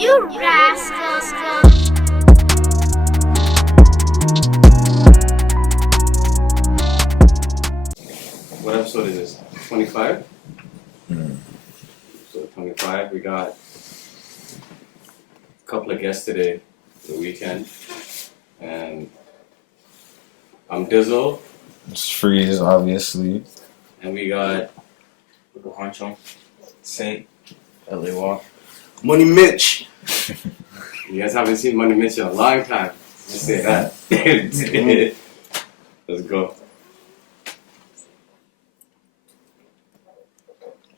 You rascals. What episode is this? 25? So 25, we got a couple of guests today, the weekend. And I'm Dizzle. It's Freeze, obviously. And we got Little Honcho. Saint. LA Walk. Money Mitch. You guys haven't seen Money Mitch in a long time. Let's say that. Let's go.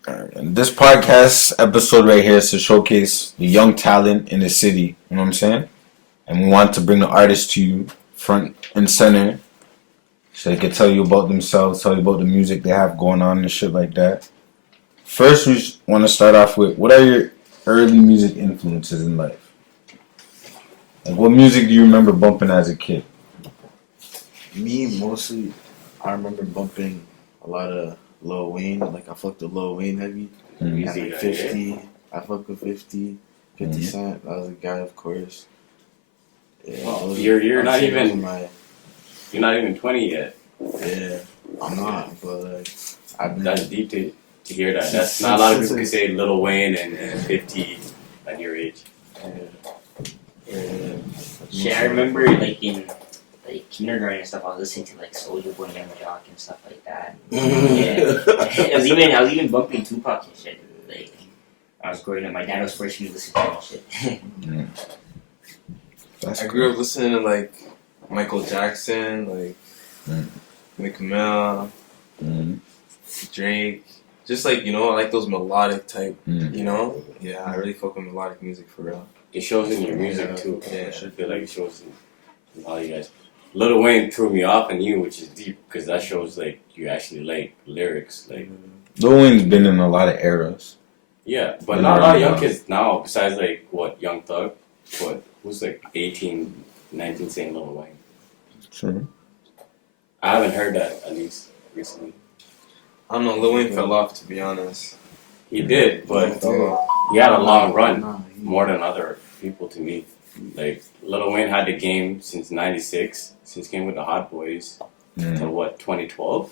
And this podcast episode right here is to showcase the young talent in the city. You know what I'm saying? And we want to bring the artists to you front and center so they can tell you about themselves, tell you about the music they have going on and shit like that. First, we want to start off with, what are your early music influences in life? Like, what music do you remember bumping as a kid? Me, mostly, I remember bumping a lot of Lil Wayne. Like, I fucked with Lil Wayne heavy. Mm-hmm. I like 50. I fucked with 50. 50 Cent. That was a guy, of course. Yeah, Well, you're not even 20 yet. Yeah, I'm not. But, like, I've been... That's deep to hear that. That's not a lot of people can say Lil Wayne and 50 at your age. Shit, I remember like in kindergarten and stuff, I was listening to like Soulja Boy, Young Jock and stuff like that. Yeah, I was even bumping Tupac and shit. Like I was growing up, my dad was forcing me to listen to that shit. I grew up listening to like Michael Jackson, like Meek Mill, Drake, just like, you know, I like those melodic type, you know? Yeah, I really fuck with melodic music for real. It shows in your music too. Yeah. I should feel like it shows in all you guys. Lil Wayne threw me off on you, which is deep, because that shows like you actually like lyrics. Like Lil Wayne's been in a lot of eras. yeah, but not a lot of young kids now. Besides like what Young Thug, what who's like 18, 19 saying Lil Wayne. True. I haven't heard that at least recently. I don't know, Lil Wayne fell off, to be honest. He did, but he had a long run, more than other people to me. Like Lil Wayne had the game since '96, since he came with the Hot Boys till what 2012.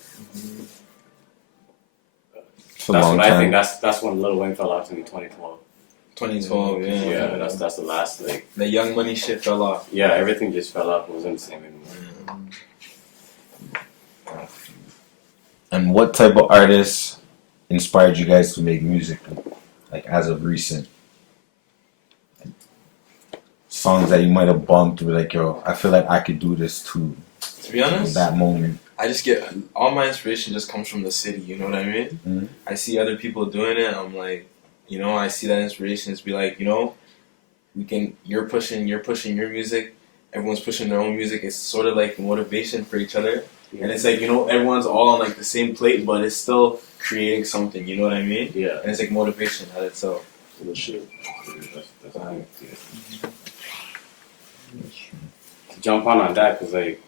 It's a That's long what time. I think. That's when Lil Wayne fell off to me. 2012. 2012, yeah. Yeah, that's the last like. The Young Money shit fell off. Yeah, everything just fell off. It wasn't the same anymore. And what type of artists inspired you guys to make music, like as of recent? Songs that you might have bumped, were like, yo, I feel like I could do this too. To be honest, That moment. I just get, all my inspiration just comes from the city, you know what I mean? I see other people doing it, I'm like, you know, I see that inspiration. It's be like, you know, you're pushing your music, everyone's pushing their own music. It's sort of like motivation for each other. And it's like, you know, everyone's all on like the same plate, but it's still creating something, you know what I mean? Yeah. And it's like motivation at itself. That's to jump on that, because like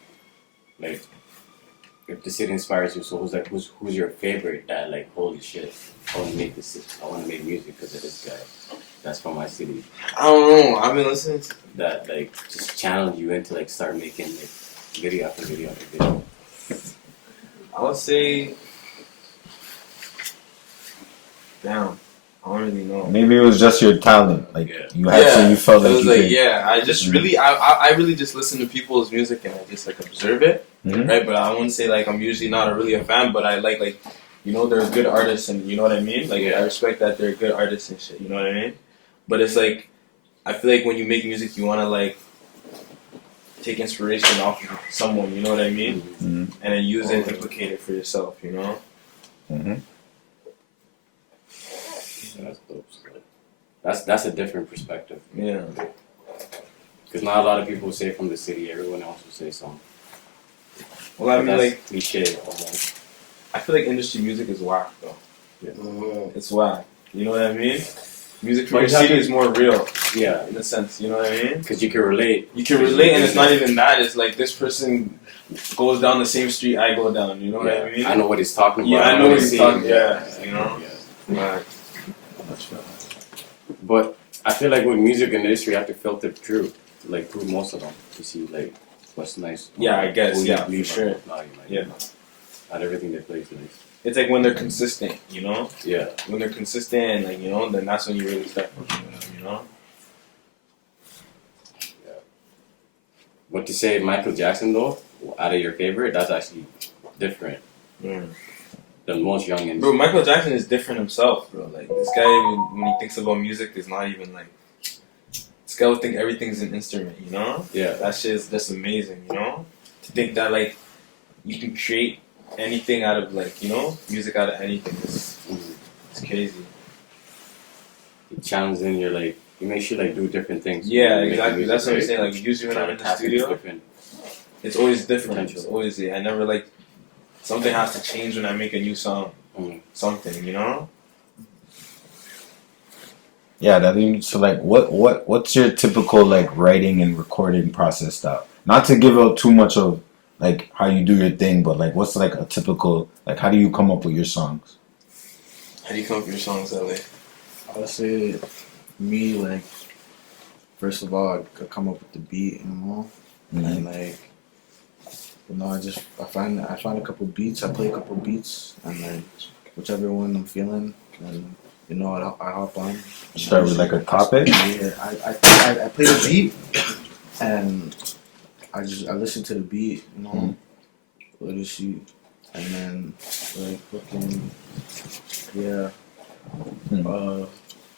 if the city inspires you, so who's your favorite that like, holy shit, I want to make music because of this guy that's from my city, I don't know, I've been listening to that like just challenge you into like start making like video after video after video. I would say, damn, I don't really know. Maybe it was just your talent. Like, you had Yeah, you felt it like was you like, could. yeah, I just really, I really just listen to people's music and I just like observe it, right? But I wouldn't say like I'm usually not really a fan, but I like, you know, they're good artists and you know what I mean? Like, I respect that they're good artists and shit, you know what I mean? But it's like, I feel like when you make music, you want to like take inspiration off of someone, you know what I mean? And then use it and implicate it for yourself, you know? That's dope. That's a different perspective. Yeah. Because not a lot of people say from the city. Everyone else will say something. Well, I mean, That's like, cliche almost. I feel like industry music is whack, though. Yeah. It's whack. You know what I mean? Music from But your you have city to- is more real, Yeah, in a sense, you know what I mean? because you can relate. You can relate, and it's not even that. It's like this person goes down the same street I go down. You know what I mean? I know what he's talking about. Yeah, I know what he's saying. talking. Yeah, you know. Yeah. Right. But I feel like with music industry, you have to filter through most of them to see like what's nice. Yeah, I guess. Who you Yeah, believe for sure. in, like, Yeah. Not everything they play is nice. It's like when they're consistent, you know. Yeah. When they're consistent, like, you know, then that's when you really start pushing with them, you know. What to say, Michael Jackson though? Out of your favorite, that's actually different than most youngins. Bro, Michael Jackson is different himself, bro. Like this guy, when he thinks about music, is not even like. This guy would think everything's an instrument, you know? Yeah. That shit is just amazing, you know? To think that, like, you can create anything out of, like, you know, music out of anything is it's crazy. It challenges in your like, it makes you like do different things. Yeah, You make exactly. music, That's what I'm right? saying. Like, usually when I'm in the Tap into studio, different- it's always different. Potential. It's always, I never, like, something has to change when I make a new song. Something, you know? Yeah, that means so. Like, what's your typical like writing and recording process style? Not to give out too much of like how you do your thing, but like, what's like a typical like? How do you come up with your songs? How do you come up with your songs, LA? I would say me, like, first of all, I could come up with the beat, you know, and like, you know, I find a couple beats, I play a couple beats, and like whichever one I'm feeling, and you know, I hop on. Start with like a topic. Yeah, I play the beat, and I listen to the beat, you know, let it shoot, and then like fucking yeah.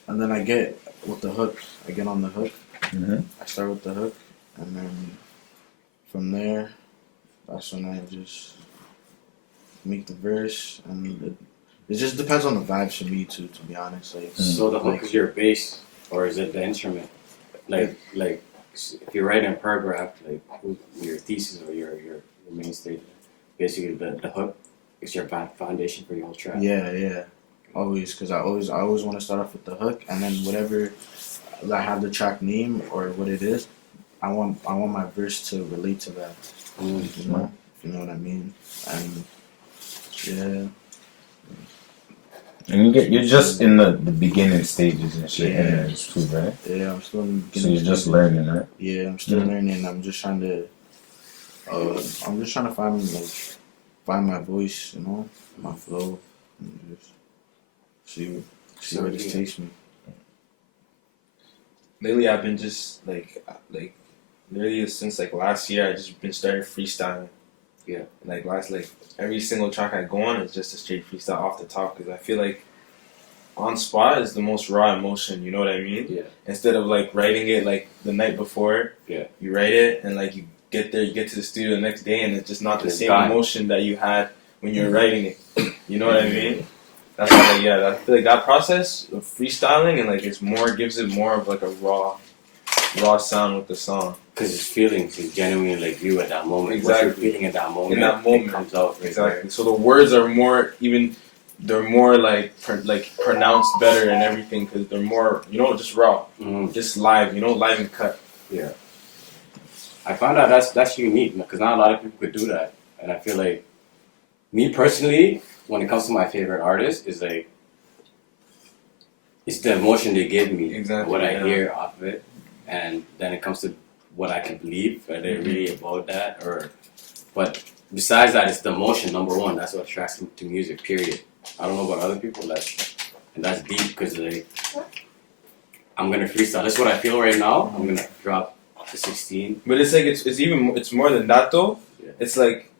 And then I get with the hook. I get on the hook. I start with the hook, and then from there, that's when I just make the verse, and it just depends on the vibes for me too. To be honest, like So the hook is your bass, or is it the instrument? Like if you're writing a paragraph, like your thesis or your main statement, basically the hook is your foundation for your whole track. Yeah. Always, because I always want to start off with the hook, and then whatever I have the track name or what it is, I want my verse to relate to that. You know, if you know what I mean. And yeah. And you're just in the beginning stages and shit. Yeah. Anyways, too, right? Yeah, I'm still in the So beginning you're just stages. learning, right? Yeah, I'm still learning. I'm just trying to find my voice, you know, my flow, and just see where this takes me. Lately, I've been just like literally since like last year, I just been starting freestyling. Yeah. Like every single track I go on is just a straight freestyle off the top, because I feel like on spot is the most raw emotion. You know what I mean? Yeah. Instead of like writing it like the night before. Yeah. You write it and like you get there, you get to the studio the next day, and it's just not the It's same gone. emotion that you had when you were writing it. You know what I mean? That's why, like, yeah, I feel like that process of freestyling and like gives it more of like a raw sound with the song. Because it's feelings, it's genuinely like you at that moment. Exactly. What you're feeling at that moment. In that moment. It comes out. Right Exactly. there. So the words are they're more like pronounced better and everything, because they're more, you know, just raw, just live, you know, live and cut. Yeah. I found out that's unique because not a lot of people could do that, and I feel like me personally, when it comes to my favorite artist, is like it's the emotion they give me, Exactly, what I yeah. hear off of it, and then it comes to what I can believe. Are they really about that, or? But besides that, it's the emotion. Number one, that's what attracts me to music. Period. I don't know about other people, and that's deep because like I'm gonna freestyle. That's what I feel right now. I'm gonna drop the 16. But it's like it's more than that though. Yeah. It's like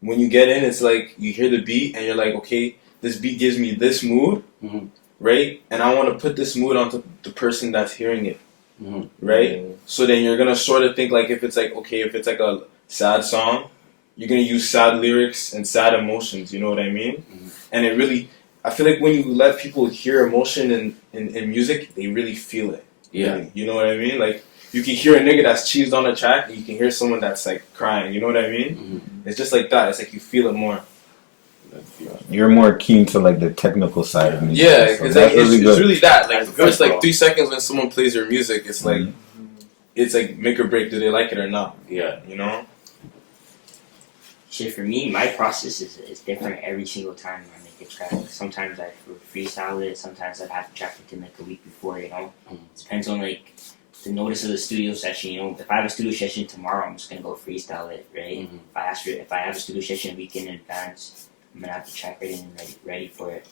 when you get in, it's like you hear the beat and you're like, okay, this beat gives me this mood, right? And I want to put this mood onto the person that's hearing it, right? So then you're gonna sort of think like if it's like a sad song, you're gonna use sad lyrics and sad emotions. You know what I mean? And it really, I feel like when you let people hear emotion in music, they really feel it. Yeah. Really. You know what I mean? Like you can hear a nigga that's cheesed on a track, and you can hear someone that's like crying. You know what I mean? It's just like that. It's like you feel it more. You're more keen to like the technical side of music. Yeah, so because that's it's good. really that. Like That's the good, first like bro. 3 seconds when someone plays your music, it's like it's like make or break. Do they like it or not? Yeah. You know? Shit, for me, my process is different every single time I make a track. Sometimes I freestyle it, sometimes I'd have to track it in like a week before, you know? depends on like the notice of the studio session. You know, if I have a studio session tomorrow, I'm just gonna go freestyle it, right? Mm-hmm. If I have a studio session a week in advance, I'm gonna have the track ready and ready for it.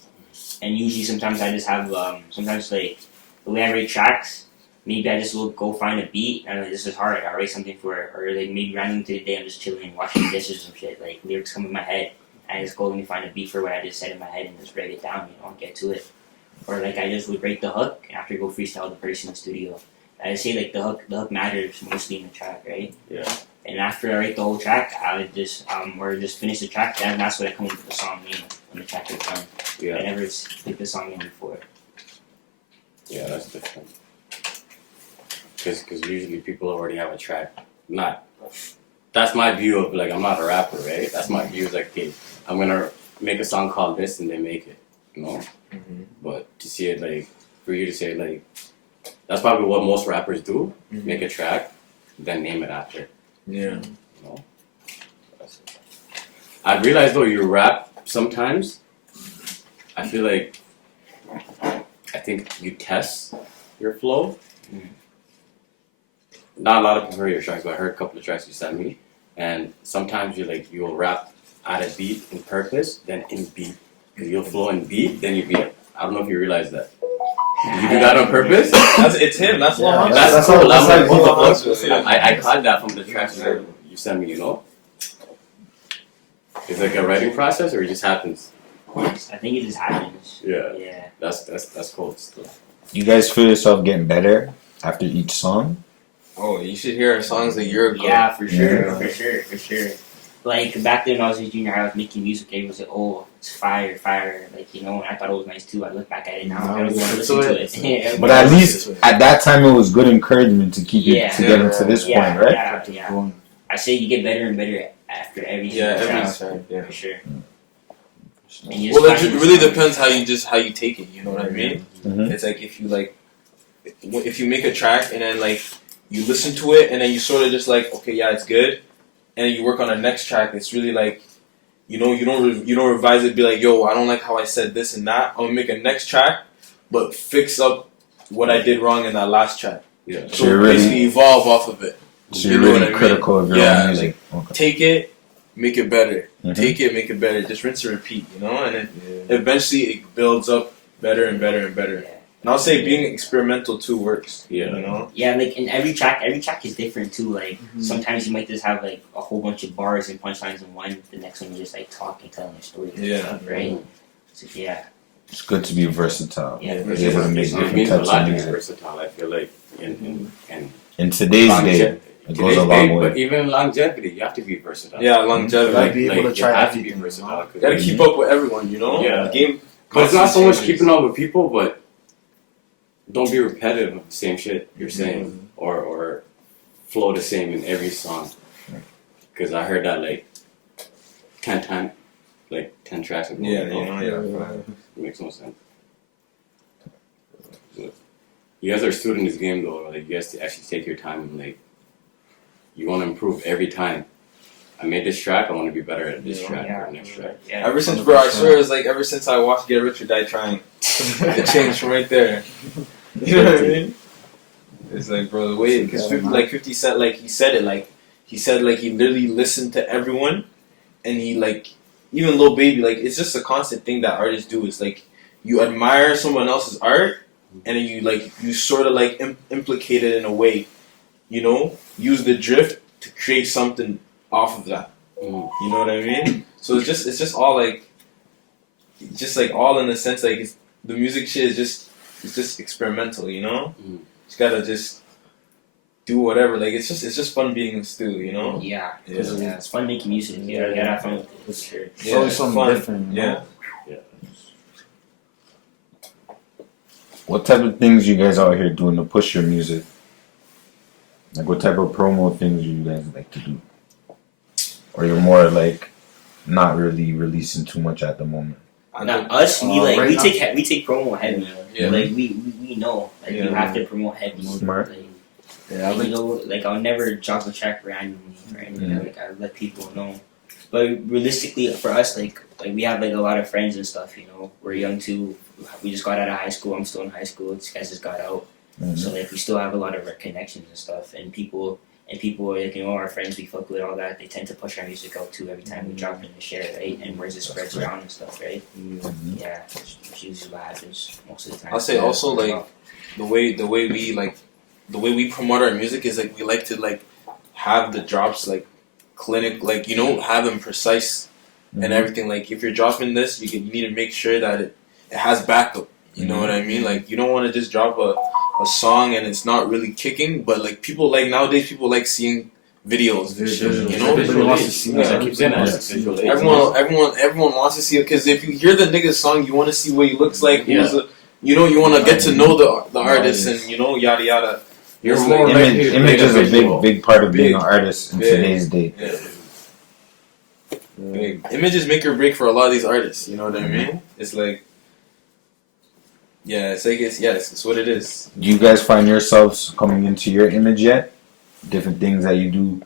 And usually, sometimes I just have sometimes like the way I write tracks. Maybe I just will go find a beat and this is hard. I write something for it, or like maybe randomly today I'm just chilling, washing dishes or some shit. Like lyrics come in my head, and I just go and find a beat for what I just said in my head and just break it down. You know, and get to it. Or like I just would break the hook and after go freestyle the person in the studio. I say like the hook matters mostly in the track, right? Yeah. And after I write the whole track, I would just or just finish the track. And that's what I come up with the song name when the track is done. Yeah. I never picked the song name before. Yeah, that's different. Because usually people already have a track. That's my view of like, I'm not a rapper, right? That's my view. Is like, okay, I'm gonna make a song called this, and they make it, you know. But to see it like, for you to say like, that's probably what most rappers do: make a track, then name it after. Yeah. You know. I realize though, you rap sometimes. I feel like, I think you test your flow. Not a lot of people heard your tracks, but I heard a couple of tracks you sent me. And sometimes you'll rap at a beat in purpose, then in beat. Because you'll flow in beat, then you beat. I don't know if you realize that. Did you do that on purpose? It's him. That's Laurent. That's cool. that's I'm like, like what the both fuck? I caught that from the tracks you sent me, you know? It's like a writing process, or it just happens? I think it just happens. Yeah. Yeah. That's cool still. You guys feel yourself getting better after each song? Oh, you should hear our songs a year ago. Yeah, for sure, Yeah. for sure. Like back then when I was a junior high, I was making music. Everyone was like, "Oh, it's fire." Like you know, and I thought it was nice too. I look back at it now, I don't want to listen to it. Yeah, But at least at that time, it was good encouragement to keep Yeah. it to get into this point, right? Yeah. I say you get better and better after every Yeah, single every track, time. Yeah. for sure. And you just Well, it find really yourself- depends how you take it. You know what I mean? Mhm. It's like if you make a track and then like you listen to it and then you sort of just like, okay, yeah, it's good, and then you work on the next track. It's really like, you don't revise it. Be like, yo, I don't like how I said this and that. I'm gonna make a next track, but fix up what I did wrong in that last track. Yeah. So you're really- basically evolve off of it. So You you're know really what I mean? critical of your Yeah, own music. Okay. Take it, make it better. Mhm. Take it, make it better. Just rinse and repeat, you know, and then eventually it builds up better and better and better. Yeah. And I'll say being experimental too works. Yeah. You know? Yeah, like in every track is different too. Like sometimes you might just have like a whole bunch of bars and punchlines in one. The next one you just like talking, telling your story. Yeah. Stuff, right. So yeah. It's good to be versatile. Yeah, Be for able to sure. make It different means a types lot of to be music. versatile, I feel like. And In today's day, it goes a long way. But even longevity, you have to be versatile. Yeah, longevity. Like, be able to try you have to be everything, versatile. You gotta keep up with everyone, you know? Yeah. The game. But it's not so much constantly keeping up with people, but don't be repetitive of the same shit you're saying, or flow the same in every song. Because I heard that like 10 tracks ago. Yeah, you know, yeah. It makes no sense. You guys are still in this game though. Like you guys actually take your time and like you want to improve every time. I made this track. I want to be better at this track or next track. Yeah. Ever since, bro, I swear it's like ever since I watched Get Rich or Die Trying, it changed from right there. You know what I mean? It's like, bro, the way, because 50 Cent, like, he said he literally listened to everyone, and he, like, even Lil Baby, like, it's just a constant thing that artists do. It's like, you admire someone else's art, and then you sort of, like, implicate it in a way, you know? Use the drift to create something off of that. You know what I mean? So it's just all, like, all in the sense, like, the music shit is just experimental, you know? Just gotta just do whatever. Like it's just fun being in Stu, you know? Yeah. Yeah. It's fun making music. You gotta have fun with it, for sure. It's always something fun. different. You know? Yeah. What type of things you guys out here doing to push your music? Like what type of promo things you guys like to do? Or you're more like not really releasing too much at the moment? Now us, we right we now- take promo heavy. Yeah. Like we know, like you Yeah. have to promote heavy. Smart. Like, Yeah, and, you know, like I'll never drop a track randomly, right? Like I let people know. But realistically, for us, like we have like a lot of friends and stuff. You know, we're young too. We just got out of high school. I'm still in high school. These guys just got out. So like we still have a lot of connections and stuff, and people like our friends we fuck with all that. They tend to push our music out too every time we drop it in the share, right? And whereas it spreads around and stuff, right? Yeah, which usually what happens most of the time. I'll say also like the way we promote our music is like we like to like have the drops like clinic, like have them precise and everything. Like if you're dropping this, you need to make sure that it has backup. You know what I mean? Like you don't want to just drop a song and it's not really kicking, but like people like nowadays people like seeing videos and shit, Everybody wants to see it. Everyone wants to see it, because if you hear the nigga's song, you want to see what he looks like. You want to get to know the artist and yada yada. Image is a big part of being an artist in today's day. Images make or break for a lot of these artists. You know what I mean? It's like. Yeah, it's what it is. Do you guys find yourselves coming into your image yet? Different things that you do.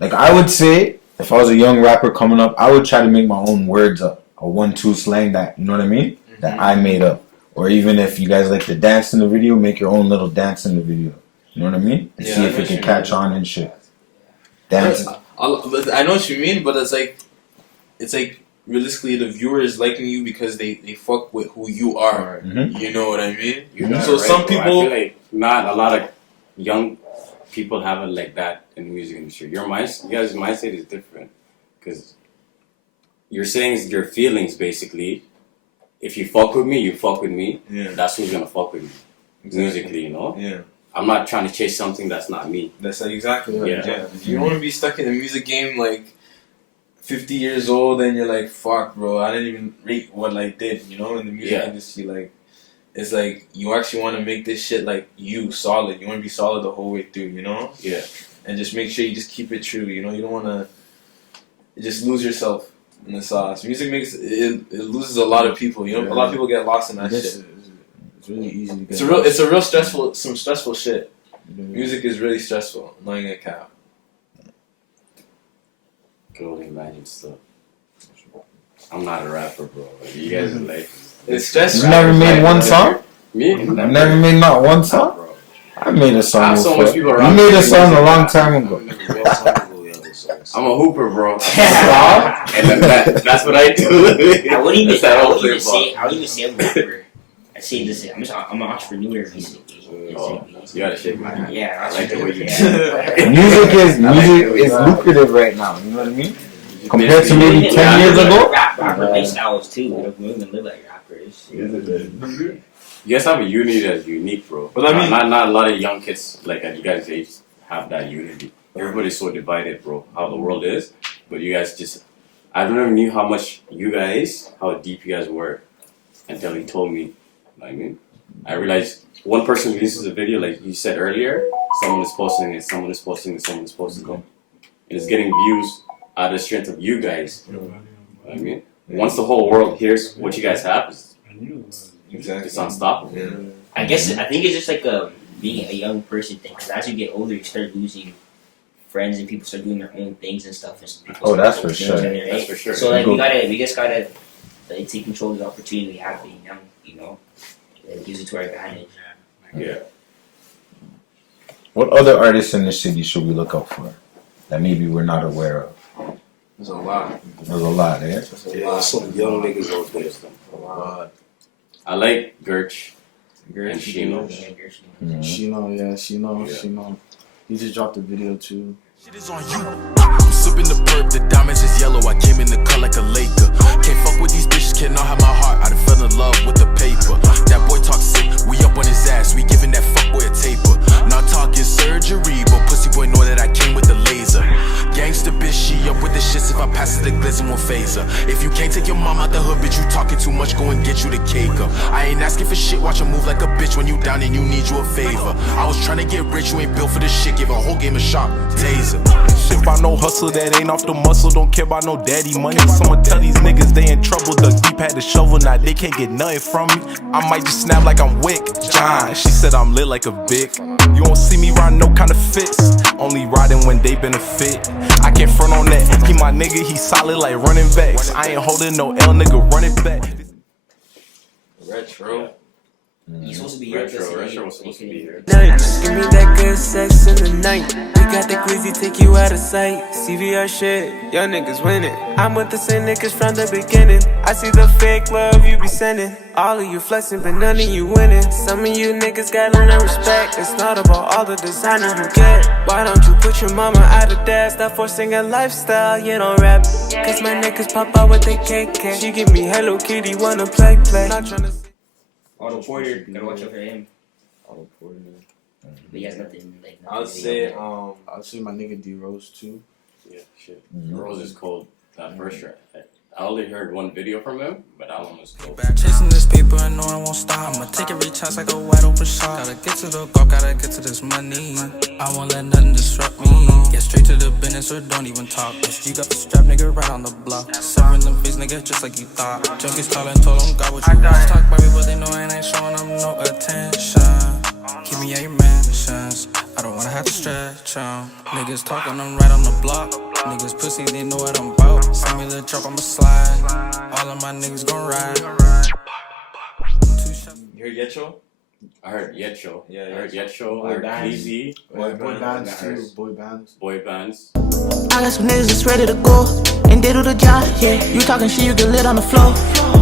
Like I would say, if I was a young rapper coming up, I would try to make my own words up, a 1-2 slang that you know what I mean, that I made up. Or even if you guys like to dance in the video, make your own little dance in the video. You know what I mean? And see if it can catch on and shit. Dance. I know what you mean, but it's like. Realistically, the viewer is liking you because they fuck with who you are. You know what I mean? So some people, I feel like not a lot of young people have it like that in the music industry. You guys' mindset is different because you're saying your feelings basically. If you fuck with me, you fuck with me. Yeah. That's who's gonna fuck with me musically. Yeah. I'm not trying to chase something that's not me. That's exactly right. Yeah. You don't want to be stuck in the music game like 50 years old and you're like, fuck, bro, I didn't even rate what I did, in the music industry. Like, it's like you actually want to make this shit like you solid. You want to be solid the whole way through, Yeah. And just make sure you just keep it true. You don't want to just lose yourself in the sauce. Music makes it loses a lot of people. A lot of people get lost in that shit. It's really easy to get. It's a real stressful shit. Music is really stressful. Knowing a cap. Can only imagine stuff. I'm not a rapper, bro. You guys are like. It's stressful. You never made one song? Me? I've never made not one song? Bro. I made a song so before. much people You made a song a long time ago. I'm a hooper, bro. And that's what I do. I wouldn't even say I'm a rapper. I say this. I'm an entrepreneur, basically. Oh, you gotta shake my hand. Yeah, I like the way you Music is lucrative right now. You know what I mean? Compared to maybe 10 years ago. Rapper lifestyles too. We don't even live like rappers. You guys have a unity that's unique, bro. But I mean, not a lot of young kids like at you guys' age have that unity. Everybody's so divided, bro. How the world is, but you guys I never knew how deep you guys were until he told me. I mean, I realized one person releases a video, like you said earlier, someone is posting it, someone is posting it, someone is posting it, and it's getting views out of the strength of you guys. I mean, once the whole world hears what you guys have, it's unstoppable. Yeah. I think it's just like being a young person thing. Because as you get older, you start losing friends and people start doing their own things and stuff. And that's for sure. That's for sure. So like we just gotta like, take control of the opportunity we have being young. Use it to our advantage. Yeah. What other artists in the city should we look out for that maybe we're not aware of? There's a lot. There's a lot, eh? Some young niggas out there. A lot. I like Gertch and Shino. Shino. He just dropped a video too. Shit is on you. I'm sipping the perp, the diamonds is yellow. I came in the cut like a Laker. Can't fuck with these bitches, cannot have my heart. I done fell in love with the paper. That boy talk sick, we up on his ass. We giving that fuckboy a taper. Not talking surgery, but pussy boy know that I came with the laser. Gangsta bitch, she up with the shits. If I pass it, the glizzy won't phase her. If you can't take your mom out the hood, bitch, you talking too much, go and get you the cake up. I ain't asking for shit, watch her move like a bitch when you down and you need you a favor. I was trying to get rich, you ain't built for this shit. Give a whole game a shot, taser. Shit by no hustle, that ain't off the muscle. Don't care about no daddy money. Someone tell these niggas they in trouble. Dug deep, had the shovel, now they can't get nothing from me. I might just snap like I'm Wick John. She said I'm lit like a Vic. You won't see me ride no kind of fits. Only riding when they benefit. I can't front on that. He my nigga, he solid like running backs. I ain't holding no L, nigga, running back. Retro. He's supposed to be here. Retro was supposed to be here. Give me that good sex in the night. We got that queasy, take you out of sight. CVR shit, young niggas winning. I'm with the same niggas from the beginning. I see the fake love you be sending. All of you flexing, but none of you winning. Some of you niggas got no respect. It's not about all the designer you get. Why don't you put your mama out of debt? Stop forcing a lifestyle, you don't rap. Cause my niggas pop out with they KK. She give me Hello Kitty, wanna play. Not tryna see. Otto Porter, gotta watch out for him. Otto Porter. But he has nothing like. I would say I'll say my nigga D Rose too. Yeah, shit. Rose is cold. That first track. I only heard one video from him, but that one was cool. Chasing this paper and no one won't stop. I'ma take every chance like a wide open shot. Gotta get to the goal, gotta get to this money. I won't let nothing disrupt me. Get straight to the business or don't even talk. SG got the strap, nigga, right on the block. Severing them face, nigga, just like you thought. Junkies calling, told them, got what you want. Talk about me, but they know I ain't showing them no attention. Keep me at your mansions. I don't wanna have to stretch on. Niggas talking, I'm right on the block. Niggas pussy, they know what I'm about. Send me the drop, I'ma slide. All of my niggas gon' ride. you heard Yetcho? I heard Yetcho. Yeah, I heard Yetcho. Yetcho. I heard Easy. Boy bands too. Boy bands. Boy bands. I got some niggas that's ready to go and they do the job, yeah. You talking shit, you get lit on the floor.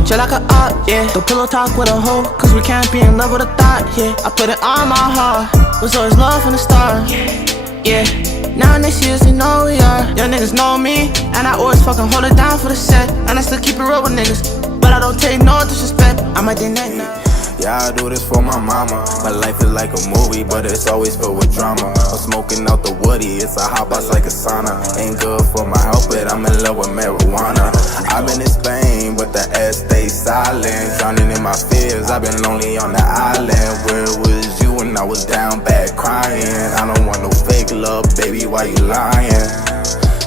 Chill like a op, yeah. The pillow talk with a hoe, cause we can't be in love with a thought, yeah. I put it on my heart, was always love from the start, yeah. Now in this years they know we are. Young niggas know me, and I always fucking hold it down for the set. And I still keep it real with niggas, but I don't take no disrespect. I'm at the net now. Yeah, I do this for my mama. My life is like a movie, but it's always filled with drama. I'm smoking out the woody, it's a hot box like a sauna. Ain't good for my health, but I'm in love with marijuana. I've been in Spain, but the ass stays silent. Drowning in my fears, I've been lonely on the island. Where was you when I was down bad crying? I don't want no fake love, baby, why you lying?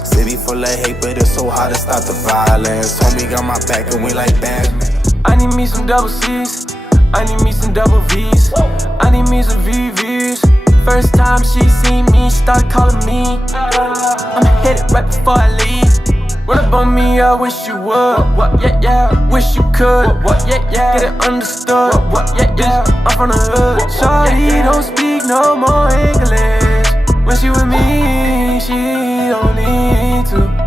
City full of hate, but it's so hard to stop the violence. Homie got my back and we like Batman. I need me some double C's. I need me some double V's. I need me some VVs. First time she seen me, she started calling me. I'ma hit it right before I leave. Run up on me, I wish you would. What, yeah, wish you could. What, yeah, get it understood. What, yeah, I'm from the hood. Shawty don't speak no more English. When she with me, she don't need to.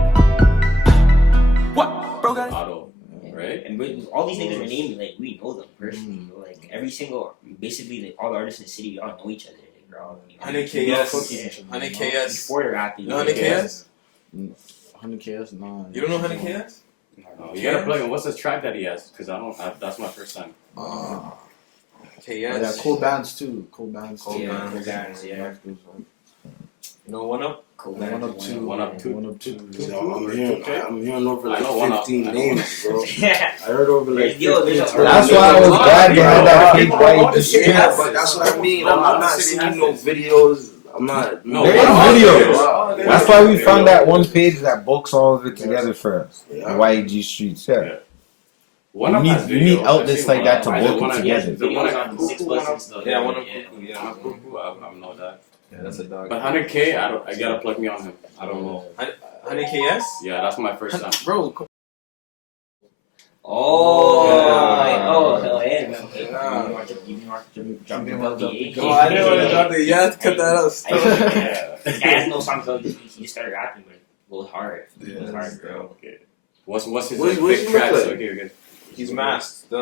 What, bro, got it? Otto, right? And all these niggas are named like we know them personally. Like every single, basically like all the artists in the city, we all know each other. Like, we're all 100 KS. 100 KS. Before the rap, You know 100 KS? 100 KS, nah. You don't know 100 KS? No, you gotta plug him. What's the track that he has? Because that's my first time. KS. Yeah, cool bands too. Cool bands. Cool yeah, bands. cool bands, yeah. You know One Up? Cool One bands, up two. One Up two. One up two. I'm hearing over I like know One Up. 15 I know names, bro. Yeah. I heard over like Yo, 15. there's a- That's why I was glad behind that fake white. Yeah, but that's what I mean. I'm not seeing no videos. I'm not. No, There is One Up. videos. That's why we found that one page that bulks all of it together for us. Yeah. The YG Streets, yeah. One Up has We need videos. outlets I've seen like One that Up. to I bulk know One it Up, together. the one Videos up- on 6 plus and stuff. Yeah, One Up. Yeah, One Up Cuckoo, I know that. Yeah, that's a dog. But 100K, I gotta plug me on him. I don't know. 100 KS? Yeah, that's my first time. Bro, Oh, Yeah. hell yeah, man. Okay. Yeah. You want to drop You the want to belly? oh, I didn't want to drop it. You have to cut that out. Stop. Yeah. The guy has no songs, though. He just started rapping, but it goes hard. Yeah, Goes hard, bro. Okay. What's his What's like, he big look tracks? like? Okay. He's masked.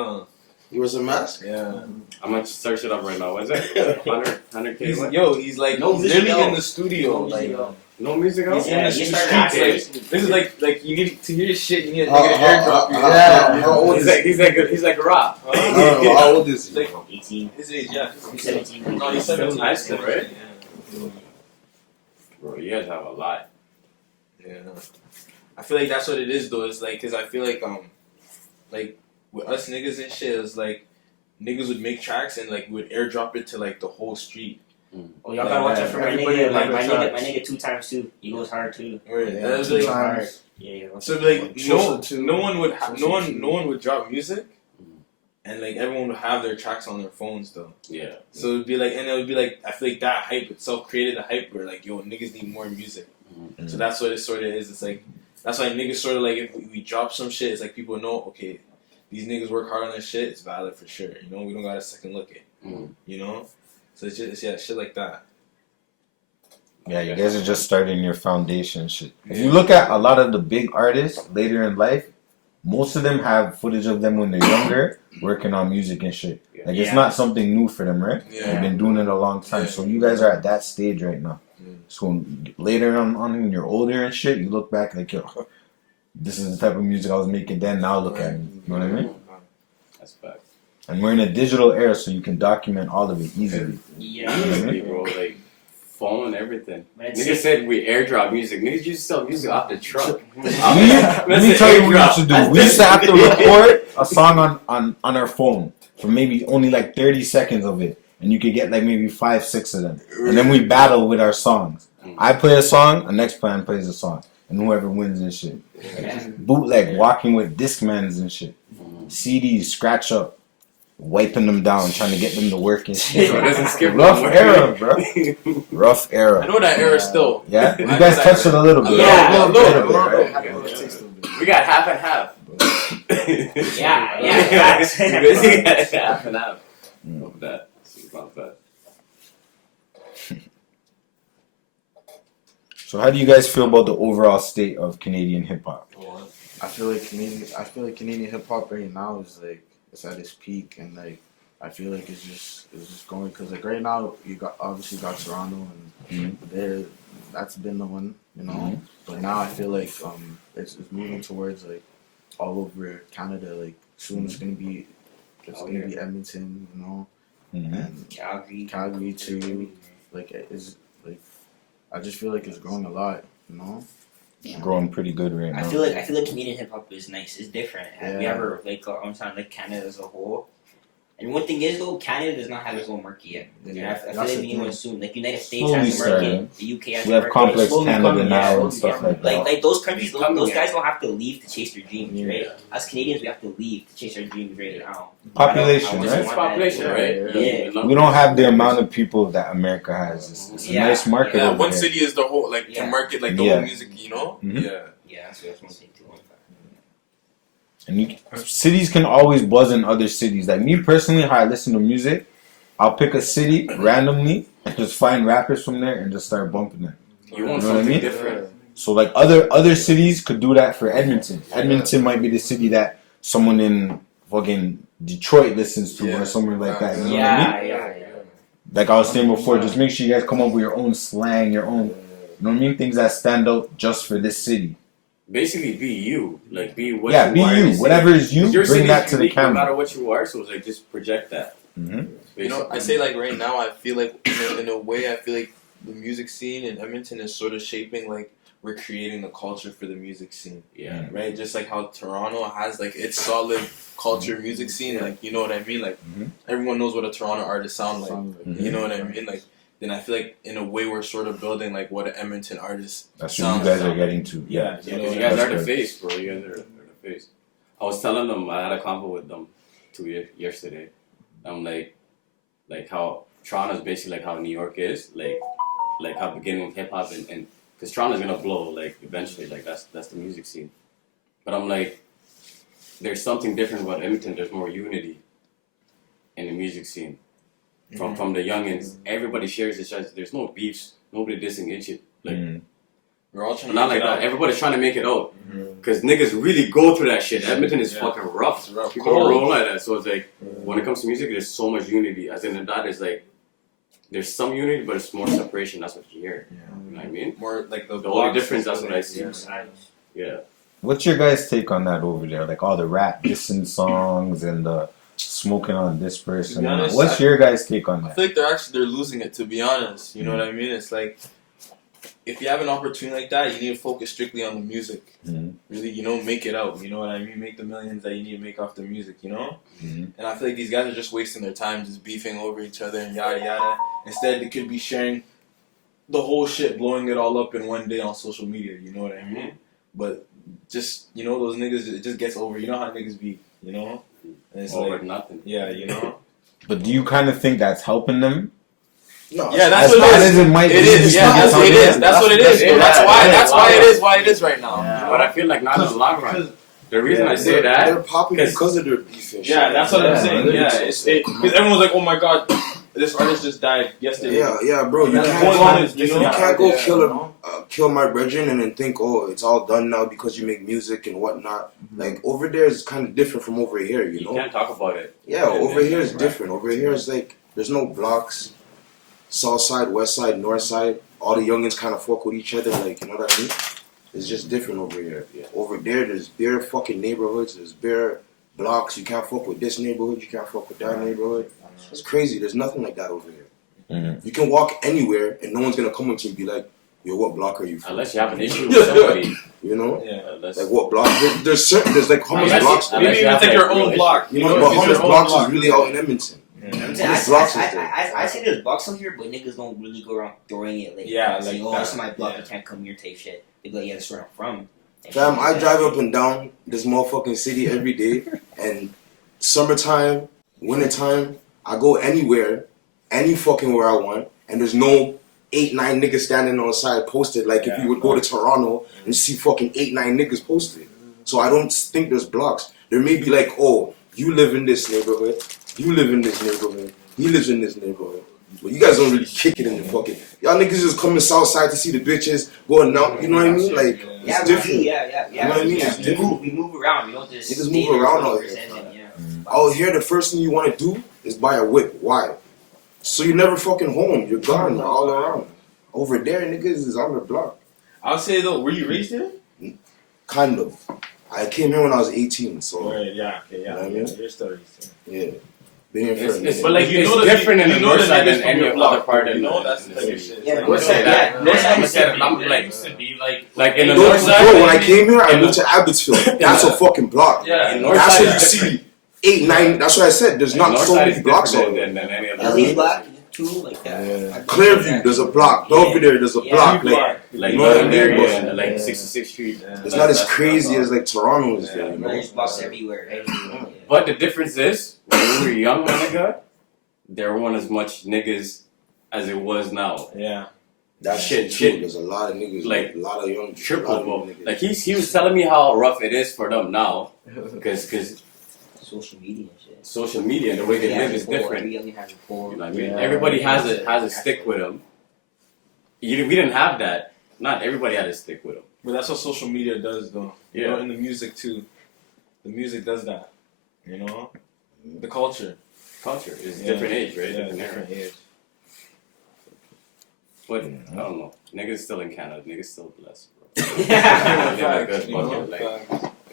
He was a mask? Yeah. I'm gonna search it up right now. What is it? 100K? What? He's like No literally music, in the studio. No Like, music, No music out? Yeah, in he the started streets. rapping. Like, this is like you need to hear shit. You need a nigga airdrop. Yeah. How old is he? He's like Rob. How old is he? Like 18. his age, yeah. He's 17. No, he's 17. High school, right? Yeah. Bro, you guys have a lot. Yeah. I feel like that's what it is though. It's like, cause I feel like with us niggas and shit, it's like niggas would make tracks and like would airdrop it to like the whole street. Oh, y'all gotta watch out for my Everybody nigga. have My tracks. nigga 2 times 2. He goes hard too. Right. Yeah, That was two like, times. Yeah. so like Social too. no one would Social no one would drop music, and like everyone would have their tracks on their phones though. Yeah. So it'd be like, and it would be like, I feel like that hype itself created a hype where like, yo, niggas need more music. So that's what it sort of is. It's like, that's why niggas sort of like, if we drop some shit, it's like people know, okay, these niggas work hard on their shit, it's valid for sure. You know, we don't got a second look at. You know, so it's just shit like that. Yeah, you guys are just starting your foundation shit. If you look at a lot of the big artists later in life, most of them have footage of them when they're younger working on music and shit. Like, it's not something new for them, right? Yeah. They've been doing it a long time. So you guys are at that stage right now. So later on when you're older and shit, you look back like, yo, this is the type of music I was making then. Now look at me. You know what I mean? That's fact. And we're in a digital era, so you can document all of it easily. Yeah. Easily, bro. Like, phone and everything. Niggas said we airdrop music. Niggas used to sell music off the truck. Let me tell you what we used to do. We used to have to record a song on our phone for maybe only like 30 seconds of it. And you could get like maybe 5-6 of them. And then we battle with our songs. I play a song, the next plan plays a song. And whoever wins and shit. Bootleg, walking with Discmans and shit. CDs, scratch up. Wiping them down, trying to get them to work and shit. Rough era, bro. Rough era. I know that era still. Yeah? You guys touched it a little bit. Yeah, a little bit. We got half and half. Yeah. We basically got half and half of that. It's not bad. So how do you guys feel about the overall state of Canadian hip hop? I feel like Canadian hip hop right now is like it's at its peak, and like I feel like it's just going because like right now you obviously got Toronto and that's been the one, you know. But now I feel like it's moving towards like all over Canada. Like soon it's gonna be Edmonton, you know, and Calgary too. Like it's like I just feel like it's growing a lot, you know. It's growing pretty good right now. I feel like Canadian hip hop is nice. It's different. Have you ever like understand like Canada as a whole? And one thing is though, Canada does not have its own market yet. I feel like we need to assume like United States has a market, the UK has a market. We have complex Canada now and stuff like that. Like those countries, those guys don't have to leave to chase their dreams, right? As Canadians, we have to leave to chase our dreams right now. Population, right? It's population, right? Yeah. We don't have the amount of people that America has. It's a nice market. Yeah, over one here. city is the whole like to market like the whole music, you know. Yeah, so that's one thing too. And cities can always buzz in other cities. Like me personally, how I listen to music, I'll pick a city randomly and just find rappers from there and just start bumping them. You want know what I something mean? different. So like other cities could do that for Edmonton. Edmonton might be the city that someone in fucking Detroit listens to or somewhere like that. You know what I mean? Like I was saying before, just make sure you guys come up with your own slang, your own, you know what I mean? Things that stand out just for this city. Basically, be you. Like, be what Yeah, you be are. you. Whatever is you, bring that to the camera. No matter what you are, so it's like, just project that. You know, I say like right now, I feel like in a way, I feel like the music scene in Edmonton is sort of shaping like we're creating the culture for the music scene. Yeah. Right? Just like how Toronto has like its solid culture music scene, like you know what I mean? Like everyone knows what a Toronto artist sounds like. You know what I mean? Like then I feel like in a way we're sort of building like what an Edmonton artist That's what you guys are getting to. Yeah, You guys are the face, bro. You guys are the face. I was telling them, I had a convo with them yesterday. I'm like how Toronto is basically like how New York is, like how beginning of hip hop and because Toronto's gonna blow like eventually, like that's the music scene. But I'm like, there's something different about Edmonton. There's more unity in the music scene. From the youngins, everybody shares each other. There's no beefs, nobody dissing each other. Like we're all trying to not make like it that. out. Everybody's trying to make it out because niggas really go through that shit. Edmonton is fucking rough. People don't roll like that. So it's like when it comes to music, there's so much unity. As in that is like there's some unity, but it's more separation. That's what you hear. You know what I mean? More like the only difference. That's what I see. Yeah. What's your guys' take on that over there? Like all the rap dissing songs and the smoking on this person. To be honest, What's your guys' take on I that? feel like they're losing it, to be honest. You know what I mean? It's like if you have an opportunity like that, you need to focus strictly on the music. Really, you know, make it out. You know what I mean? Make the millions that you need to make off the music, you know? And I feel like these guys are just wasting their time just beefing over each other and yada yada. Instead, they could be sharing the whole shit, blowing it all up in one day on social media, you know what I mean? But just, you know, those niggas, it just gets over. You know how niggas be, you know? And it's over like nothing. Yeah, you know? But do you kind of think that's helping them? No, yeah, that's as what bad it is. as it might be. It is, yeah, that's what it is. That's what it is. That's why it is why it is right now. But I feel like not in the long run. The reason I say that, they're popping because of their beef and shit. Yeah, that's what I'm saying. Yeah, because everyone's like, oh my god, this artist just died yesterday. Yeah, bro. You can't go kill my brethren and then think, oh, it's all done now because you make music and whatnot. Like over there is kind of different from over here. You know. You can't talk about it. Yeah, over here is different. Over here is like there's no blocks. South side, west side, north side. All the youngins kind of fuck with each other. Like, you know what I mean? It's just different over here. Yeah. Over there, there's bare fucking neighborhoods. There's bare blocks. You can't fuck with this neighborhood. You can't fuck with that neighborhood. It's crazy. There's nothing like that over here. Mm-hmm. You can walk anywhere and no one's gonna come up to you and be like, yo, what block are you from? Unless you have an issue with somebody. You know? Yeah. Like what block? There's like how much blocks? Maybe even take your own block. You know, but how much blocks is really out in Edmonton? I say there's blocks out here, but niggas don't really go around throwing it like saying, oh, this is my block, you can't come here type shit. They go, yeah, that's where I'm from. Fam, I drive up and down this motherfucking city every day, and summertime, wintertime, I go anywhere, any fucking where I want, and there's no 8-9 niggas standing on the side posted like if you would go to Toronto and see fucking 8-9 niggas posted. So I don't think there's blocks. There may be like, oh, you live in this neighborhood, you live in this neighborhood, he lives in this neighborhood. But you guys don't really kick it in the fucking. Y'all niggas just coming south side to see the bitches going out. You know what I mean? Like it's different. Yeah. You know what I mean? It's different. We move around. We don't just niggas move around out here. Out here, the first thing you want to do is buy a whip. Why? So you're never fucking home. You're gone. You're all around. Over there, niggas is on the block. I'll say though, were you raised here? Kind of. I came here when I was 18, so. Right, yeah. You know what I mean? You're still raised here. Yeah. But like it's different in the north side than any other part of that's the shit. Yeah, north side. Like in the north side. Bro, when I came here, I moved to Abbotsford. That's a fucking block. Yeah, that's where you see 8-9. That's what I said. There's not so many blocks out there. Than any other. Block too, like that. Yeah. Clearview, there's a block. Belvedere, there's a block. Like you know what I mean? Like 66th Street. It's not as crazy as like Toronto is there. You know? There's blocks everywhere. But the difference is, when we were young, my nigga, there weren't as much niggas as it was now. Yeah. That shit. There's a lot of niggas, like a lot of young triple. Like he was telling me how rough it is for them now, because social media. Social media and the way they live is different. You know what I mean? Everybody has a stick with them. We didn't have that. Not everybody had a stick with them. But that's what social media does, though. Yeah. You know, in the music too. The music does that. You know, the culture. Culture is different age, right? Yeah, different age. But I don't know. Niggas still in Canada. Niggas still blessed, bro.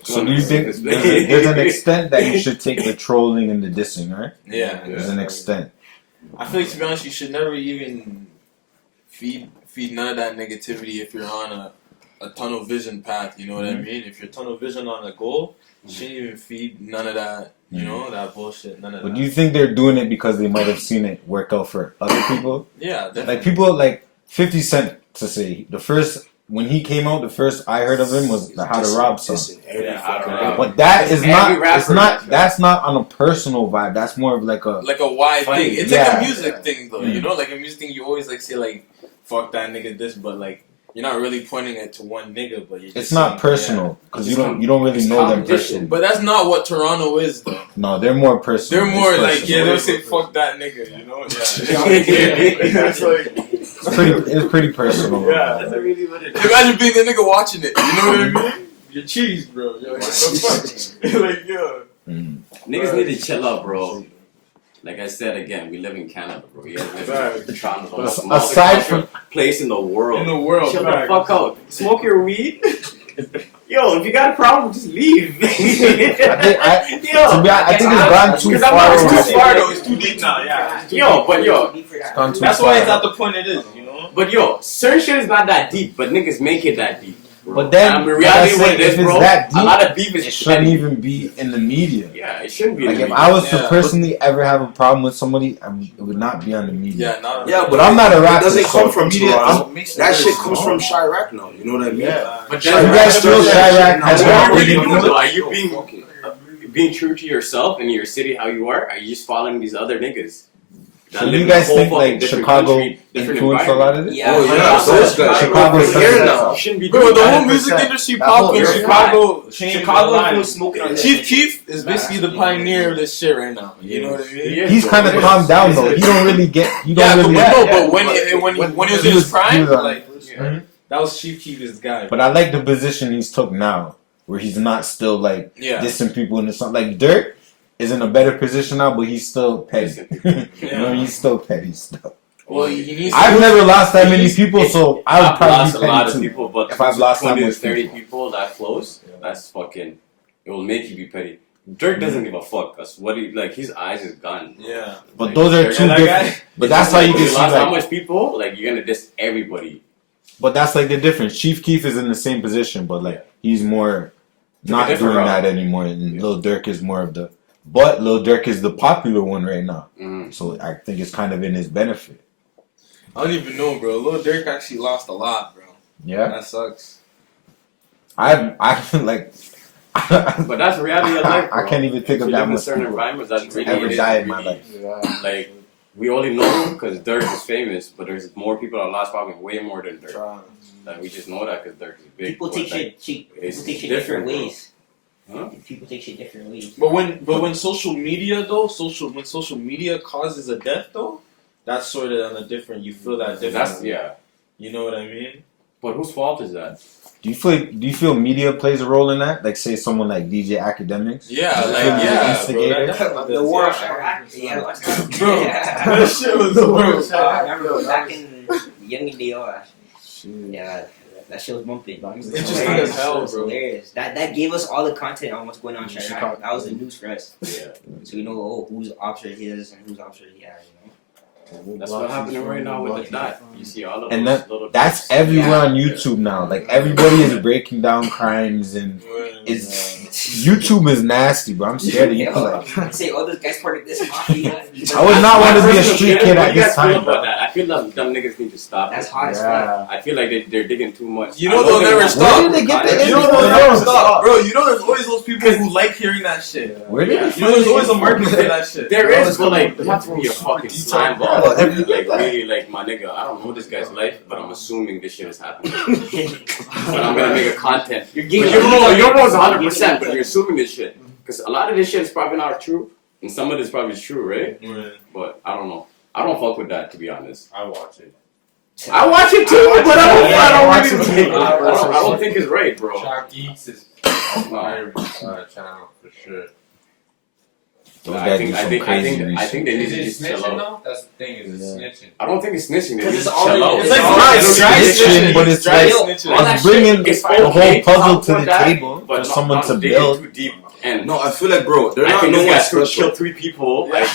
So do you think there's an extent that you should take the trolling and the dissing, right? Yeah. There's an extent. I feel like, to be honest, you should never even feed none of that negativity if you're on a tunnel vision path, you know what I mean? If you're tunnel vision on a goal, you shouldn't even feed none of that, you know, that bullshit, none of that. But do you think they're doing it because they might have seen it work out for other people? Yeah, definitely. Like people like 50 Cent, to say, when he came out, the first I heard of him was the How to Rob song. But that is not, that's not on a personal vibe. That's more of like a wide thing. It's like a music thing though, you know? Like a music thing, you always like say like, fuck that nigga this, but like, you're not really pointing it to one nigga, but you're just it's not personal, because you don't really know them personally. But that's not what Toronto is though. No, they're more personal. They're more like, they'll say fuck that nigga, you know? It's pretty personal. Yeah, that's really what it is. Imagine being the nigga watching it, you know what I mean? You're cheese, bro. You're like, what the fuck? You're like, yo. Niggas need to chill out, bro. Like I said again, we live in Canada, bro. We live in Toronto, aside from place in the world. Chill back. the fuck out. Smoke your weed. Yo, if you got a problem, just leave. I think it's gone too far. It's too far though. It's too deep now. Yeah. That's why it's at the point it is. You know. But yo, certain shit is not that deep, but niggas make it that deep. But then, the reality if is, it's bro, that deep, a lot of beef is it shouldn't even be in the media. Yeah, it shouldn't be. Like if I was to personally ever have a problem with somebody, it would not be on the media. But I'm not a rapper. It doesn't come from media. Toronto. That shit comes from Chirac now. You know what I mean? Yeah. But you guys feel Chirac has Are you being true to yourself and your city how you are? Are you just following these other niggas? So you guys think like Chicago influenced a lot of this? Yeah. Oh yeah, those guys. Chicago is here now. You shouldn't be Bro, doing the that. whole music industry popped when Chicago changed Chicago the line. was smoking on Chief Keef is basically the pioneer of this shit right now. You know what I mean? He's kind of calmed down though. He don't really get. He don't really. But when he was in his prime, like Mhm. that was Chief Keef's guy. But I like the position he's took now, where he's not still like dissing people in the song. Like Dirk is in a better position now, but he's still petty. You know, he's still petty still. Well, he needs I've never lost that many people, so I would probably lost be a petty lot of too. people, but If I've lost that 20 to much 30 people. people that close, that's fucking. It will make you be petty. Dirk doesn't give a fuck. That's what he like. His eyes is gone. Yeah. But Like, those are Dirk- two that different. guy? But that's how you can you see lost how like. much people. Like you're gonna diss everybody. But that's like the difference. Chief Keef is in the same position, but like he's more not doing different route. that anymore. And Lil Durk is more of the. But Lil Durk is the popular one right now, so I think it's kind of in his benefit. I don't even know, bro. Lil Durk actually lost a lot, bro. Yeah, That sucks. I feel like. But that's the reality of life. I Bro. can't even think If of you that live in much certain people environments, that's really ever it is died in my really- life. Like we only know him because Dirk is famous, but there's more people that lost probably way more than Dirk. Like we just know that because Dirk is big. People but, take like, shit. it's People take shit different, different bro. ways. Huh? People take shit different ways. But when social media though, when social media causes a death though, that's sort of on a different. You feel that different. That's yeah. You know what I mean? But whose fault is that? Do you feel media plays a role in that? Like say someone like DJ Academics? Yeah, Do you like feel he's an yeah, instigator? bro. The war of Iraq. Yeah, Bro, that shit was the worst. I remember back in young day, yeah, that shit was bumping. It's interesting as hell, It was bro. hilarious. That gave us all the content on what's going on in Iraq. That was the news for us. Yeah. So we know whose option he is and whose option he has. That's what's happening right now with the dot. You see all of And those little that's clips. everywhere on YouTube now. Like everybody is breaking down crimes and it's YouTube is nasty, bro. I'm scared of you. Like, Say, oh, this guy's part of this mafia. I would not want to be a street kid What at do you this guys feel time, about bro. that? I feel like dumb niggas need to stop. That's it. hot as fuck. I feel like they're digging too much. You know they'll never stop. Where did they get the You know info they'll never from? stop, bro. You know there's always those people who like hearing that shit. Where did they You know there's always a market for that shit. There is, but like you have to be a fucking slime ball. Like really, like my nigga, I don't know this guy's life, but I'm assuming this shit is happening. But I'm gonna make a content. Your role is 100%, but you're assuming this shit because a lot of this shit is probably not true, and some of it is probably true, right? But I don't know. I don't fuck with that, to be honest. I watch it. I watch it too, but I I don't think it's right, bro. Shock Geeks is my channel for sure. Those I guys think do I some think I crazy think I think they need Is to it just chill snitching out. though? That's the thing. Is it snitching? I don't think it's snitching. They 'Cause need it's to all- chill out. it's like snitching, but it's like it's bringing It's the whole okay to puzzle talk to the about that, table but for someone not to digging build. too deep. And No, I feel like, bro, they're I not think no this one guy could special. kill 3 people. Like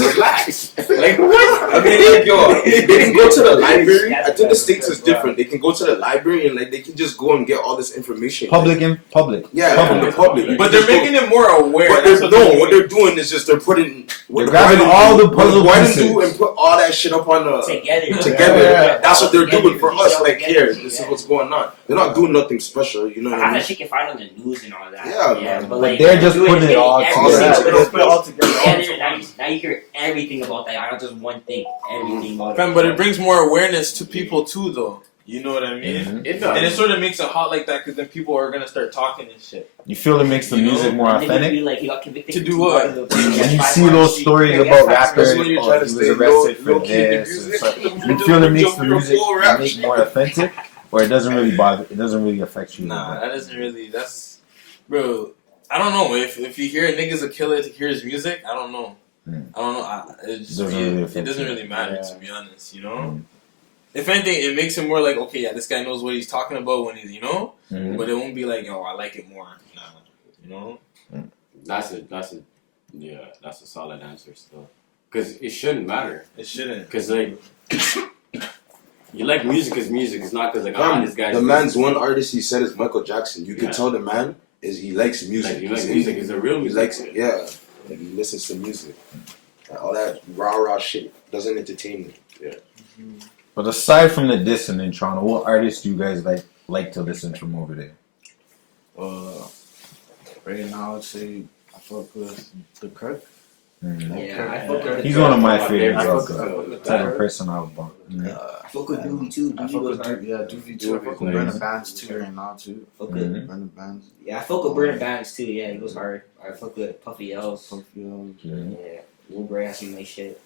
relax. Like what? I mean, like, yo, they can go to the library. I think the states is different. They can go to the library and like they can just go and get all this information. Public and public. Yeah, from the public. You But can they're just go- making it more aware. But That's they're, what no, what they're doing is just they're putting They're grabbing all the puzzle pieces. do and put all that shit up on the Together. Yeah. That's what they're doing for us. Like Together. here, this is what's going on. They're not doing nothing special. You know what I How mean? that shit can find on the news and all that. Yeah, man. But But they're just doing putting it all everything together. Put it all together. Now you hear everything about that. Not just one thing. Everything about Fam, it. but it brings more awareness to people too, though. You know what I mean? It And it does. sort of makes it hot like that because then people are gonna start talking and shit. You feel it makes the You know, music more And then authentic. you'd be like, he got convicted To for do 2 what? bars of- When you Yeah, see 5 those bars. stories Yeah, about 5 rappers, That's what you're or trying he to was say. arrested for Low-key the this, and music. stuff. You feel it makes the music Full rap make shit. more authentic, or it doesn't really bother. It doesn't really affect you. Nah, that doesn't really. That's, bro. I don't know if you hear a nigga's a killer to hear his music. I don't know. I don't know. It doesn't really matter to be honest. You know. If anything, it makes it more like, okay, yeah, this guy knows what he's talking about when he's, you know. But it won't be like, yo, I like it more. Nah, you know. That's a solid answer still. Because it shouldn't matter. It shouldn't. Because like you like music is music. It's not because like this guy's The man's one artist he said is Michael Jackson. You can Yeah. tell the man is he likes music. Like, you like music. It's a real He music. likes it. Yeah, like he listens to music. Like, all that rah shit doesn't entertain me. But aside from the dissing in Toronto, what artists do you guys like to listen from over there? Right now, I'd say I fuck with the Kirk. Yeah, I fuck with He's one of my Yeah, favorites. I fuck also. with Type of that. person I would bump. I fuck with Doobie too. I Doobie fuck goes with hard. Doobie too. I fuck with Nice. Burner Bands too right now too. Fuck with Burner Bands. Yeah, I fuck with Burner Bands too. Yeah, he goes hard. I fuck with Puffy L's. Yeah, Lil Bray has some nice shit.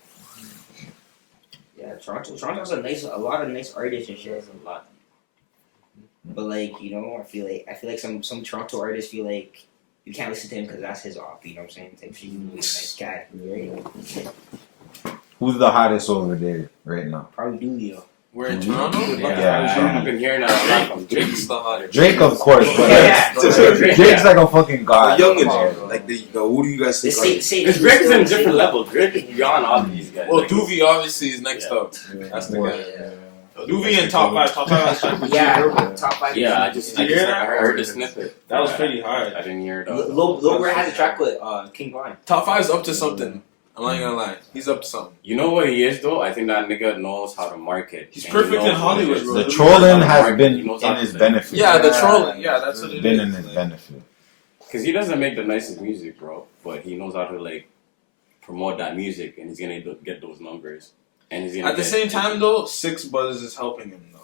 Yeah, Toronto's a lot of nice artists and shit. A lot. But like, you know, I feel like some Toronto artists feel like you can't listen to him because that's his op. You know what I'm saying? Type shit. He's a nice guy. Who's the hottest over there right now? Probably Doolio. We're in Toronto? Yeah. I've been hearing that a lot from Drake. Drake's the hottest. Drake, of course, but Yeah. Drake's like a fucking god. The young Yeah. like who do you guys think? Because Drake is in a different level. Drake is beyond all these guys. Well, Like, Doovie obviously is next up. That's the guy. Doovie in top 5. Top 5 Yeah, top 5. yeah, I heard the snippet. That was Yeah. pretty hard. I didn't hear it. Lil Bray has a track with King Von. Top 5's up to something. I'm not gonna lie. He's up to something. You know what he is though? I think that nigga knows how to market. He's And perfect he knows in Hollywood, what it bro. is. The trolling has He been knows in how to his say. benefit. Yeah, the trolling. Yeah, that's what it is. Been in his Like, benefit. Cause he doesn't make the nicest music, bro. But he knows how to like promote that music, and he's gonna get those numbers. And he's gonna At the same time, though, 6 Buzz is helping him, though.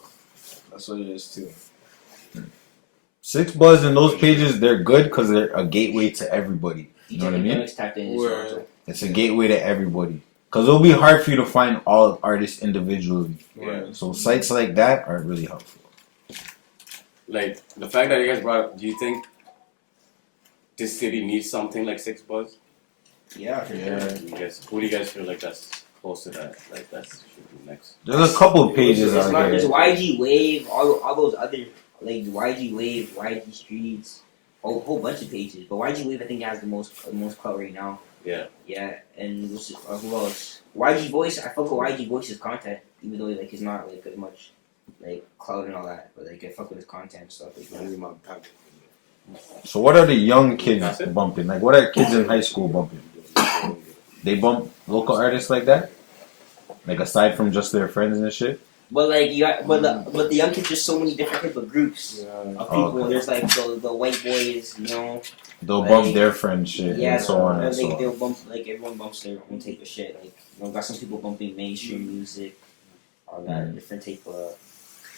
That's what it is, too. 6 Buzz and those pages, they're good because they're a gateway to everybody. You know what I mean? Tapped in Word. It's a gateway to everybody. Because it'll be hard for you to find all artists individually. Yeah. So sites like that are really helpful. like the fact that you guys brought up. Do you think this city needs something like 6 Buzz? Yeah, for sure. Who do you guys feel like that's close to that? Like that should be next. There's a couple pages There's out not- there. There's YG Wave, all those other like YG Wave, YG Streets, a whole bunch of pages. But YG Wave, I think, has the most clout right now. Yeah. Yeah, and who else? YG Voice. I fuck with YG Voice's content, even though like he's not like as much like clout and all that. But like I fuck with his content and stuff. Like, So what are the young kids bumping? Like what are kids in high school bumping? They bump local artists like that? Like aside from just their friends and shit? But like you got, but the young kids, there's so many different type of groups of people. Okay. There's like the white boys, you know. They'll Like, bump their friend shit Yeah, and so on and like so on. they'll bump, like everyone bumps their own type of shit. Like you know, got some people bumping mainstream music, all that different type of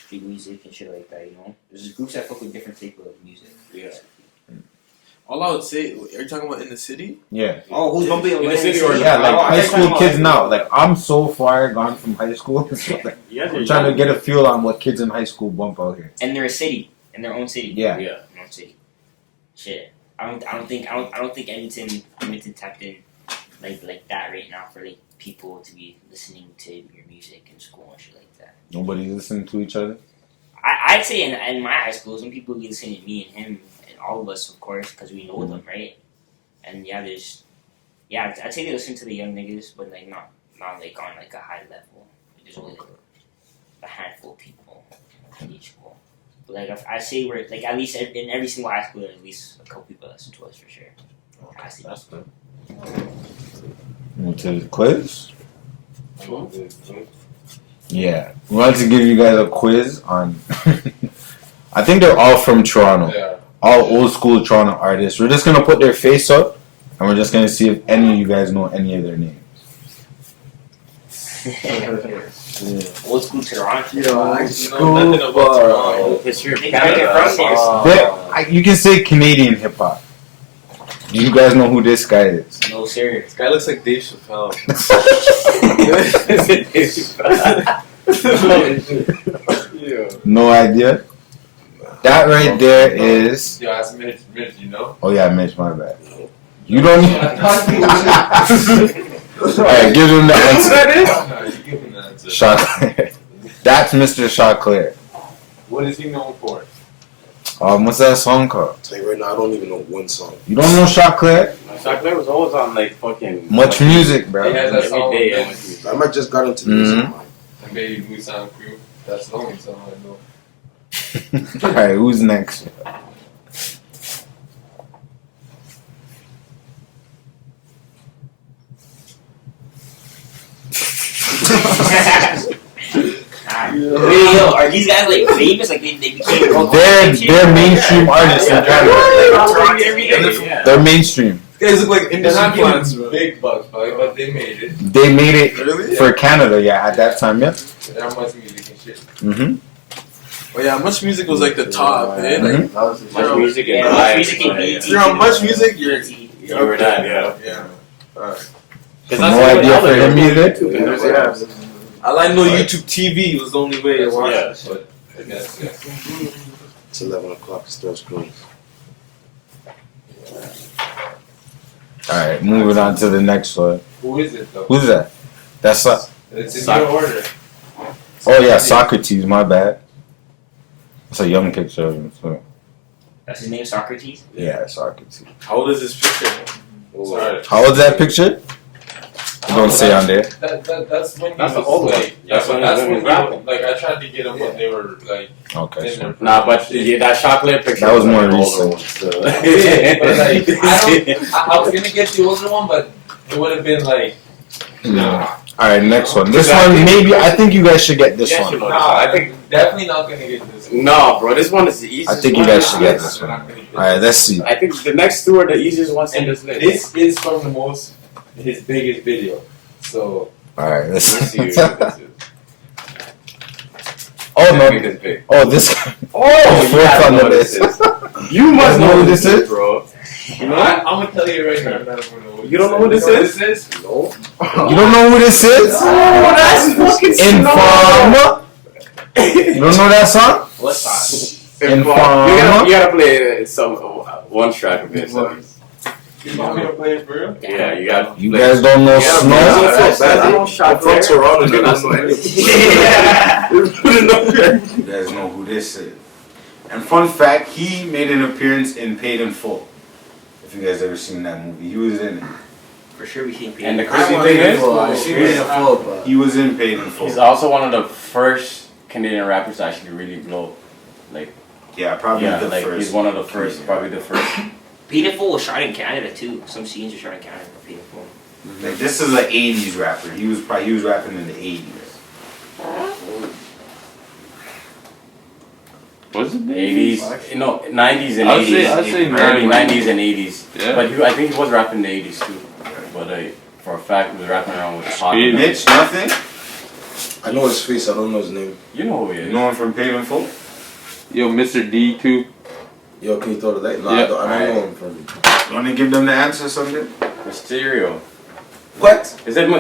street music and shit like that. You know, there's groups that fuck with different type of music. Yeah. All I would say, are you talking about in the city? Yeah. Oh, who's bumping In the city or Yeah, like Oh, I high thought school you were kids talking now. about- Like I'm so far gone from high school. You guys are I'm trying to young. get a feel on what kids in high school bump out here. And they're a city, in their own city. Yeah. Yeah. Their own city. Shit, I don't think Edmonton tapped in like that right now for like people to be listening to your music in school and shit like that. Nobody's listening to each other. I'd say in my high school, some people be listening to me and him and all of us, of course, because we know them, right? And I'd say they listen to the young niggas, but like not like on like a high level. There's only like a handful of people in each school. But like I say we're like at least in every single high school, there's at least a couple people that listen to us for sure. That's good. Move to the quiz. Yeah, we wanted to give you guys a quiz on. I think they're all from Toronto. Yeah. All old school Toronto artists. We're just gonna put their face up, and we're just gonna see if any of you guys know any of their names. Old school Toronto. Nothing about Toronto. History of They gotta get Canada. from there. You can say Canadian hip hop. Do you guys know who this guy is? No sir. This guy looks like Dave Chappelle. No idea. That right there is. Yo, that's Mitch, you know? Oh yeah, Mitch, my bad. You don't need. Alright, give him the answer. No, you give him the answer. Chaclair. That's Mr. Chaclair. What is he known for? What's that song called? Tell you right now, I don't even know one song. You don't know Chaclair? Chocolate was always on like fucking Much music, bro. He has that every song. day. And Much music. I might just got into music. man. Baby Blue Sound Crew. That's the only song I know. Alright, who's next? Wait, yo, are these guys like famous? Like they became They're mainstream artists in Canada. Yeah. They're mainstream. guys look like industry They're not plants, getting bro. big bucks, but they made it. They made it Really? for Canada, yeah, at that time, yeah. They're much music and shit. Mm-hmm. Oh yeah, Much Music was like the top, eh? Like, Mhm. Much music and Yeah, vibes. music and Yeah. beats. you're on Much Music, you're You were that, yeah. yeah. Alright. No idea for him either. I know YouTube TV was the only way to watch Yeah. it. But I guess, yeah. It's 11 o'clock. It starts close. Alright, moving on to the next one. Who is it though? Who's that? That's It's in your order. oh yeah, Socrates, my bad. It's a young picture of him, so That's his name, Socrates. yeah, Socrates. How old is this picture? Sorry. How old's that picture? It don't say on there. That's when That's he the old was one. like, That's yeah, when but that's he was when rapping. like I tried to get them when they were like Okay, in so their Nah, but yeah, that chocolate picture That was more an older recent. one, so. but like I was gonna get the older one, but it would have been like Alright, next one. This one maybe I think you guys should get this Yeah, one. you know, nah, I think definitely not gonna get this. no, bro. This one is the easiest. I think you one. guys should get this We're one. not gonna get Alright, let's see. I think the next two are the easiest ones in And this list. this is from the most his biggest video. So Alright, let's Let's see. see. What this is. Oh Make no. this big. Oh this Oh, you Fourth gotta on know the what this list. is. You must know who this is, bro. you know, I'm gonna tell you right now. You don't know who this is? No. You don't know who this is? Oh, that's fucking Informa? You don't know that song? What song? Informa? You gotta play some one track of it. So. You want me to play it for real? Yeah, you got. You guys don't know Yeah, Snow? bro. I'm from Toronto. They don't know anything. Yeah. You guys know who this is. And fun fact, he made an appearance in Paid in Full. If you guys ever seen that movie, he was in it. For sure, we can't. And the crazy thing is, He was in Paid in Full. he's also one of the first Canadian rappers to actually really blow. Like, Yeah, probably yeah, the like first. he's one of the first, probably the first. Beautiful was shot in Canada too. Some scenes are shot in Canada for Beautiful. Like, this is an 80s rapper. He was rapping in the 80s. What's it? 80s, no, 90s and I'd 80s. say- I'd say early 90s. 90s and 80s. Yeah. But I think he was rapping in the 80s too. But for a fact, he was rapping around with Hot. Speed. Mitch, nothing? I know his face. I don't know his name. You know who he You is. know him from Paid in Full? Yo, Mr. D too. Yo, can you throw the light? No, Yeah. I don't know him from. You want to give them the answer or something? Mysterio. What? Is it I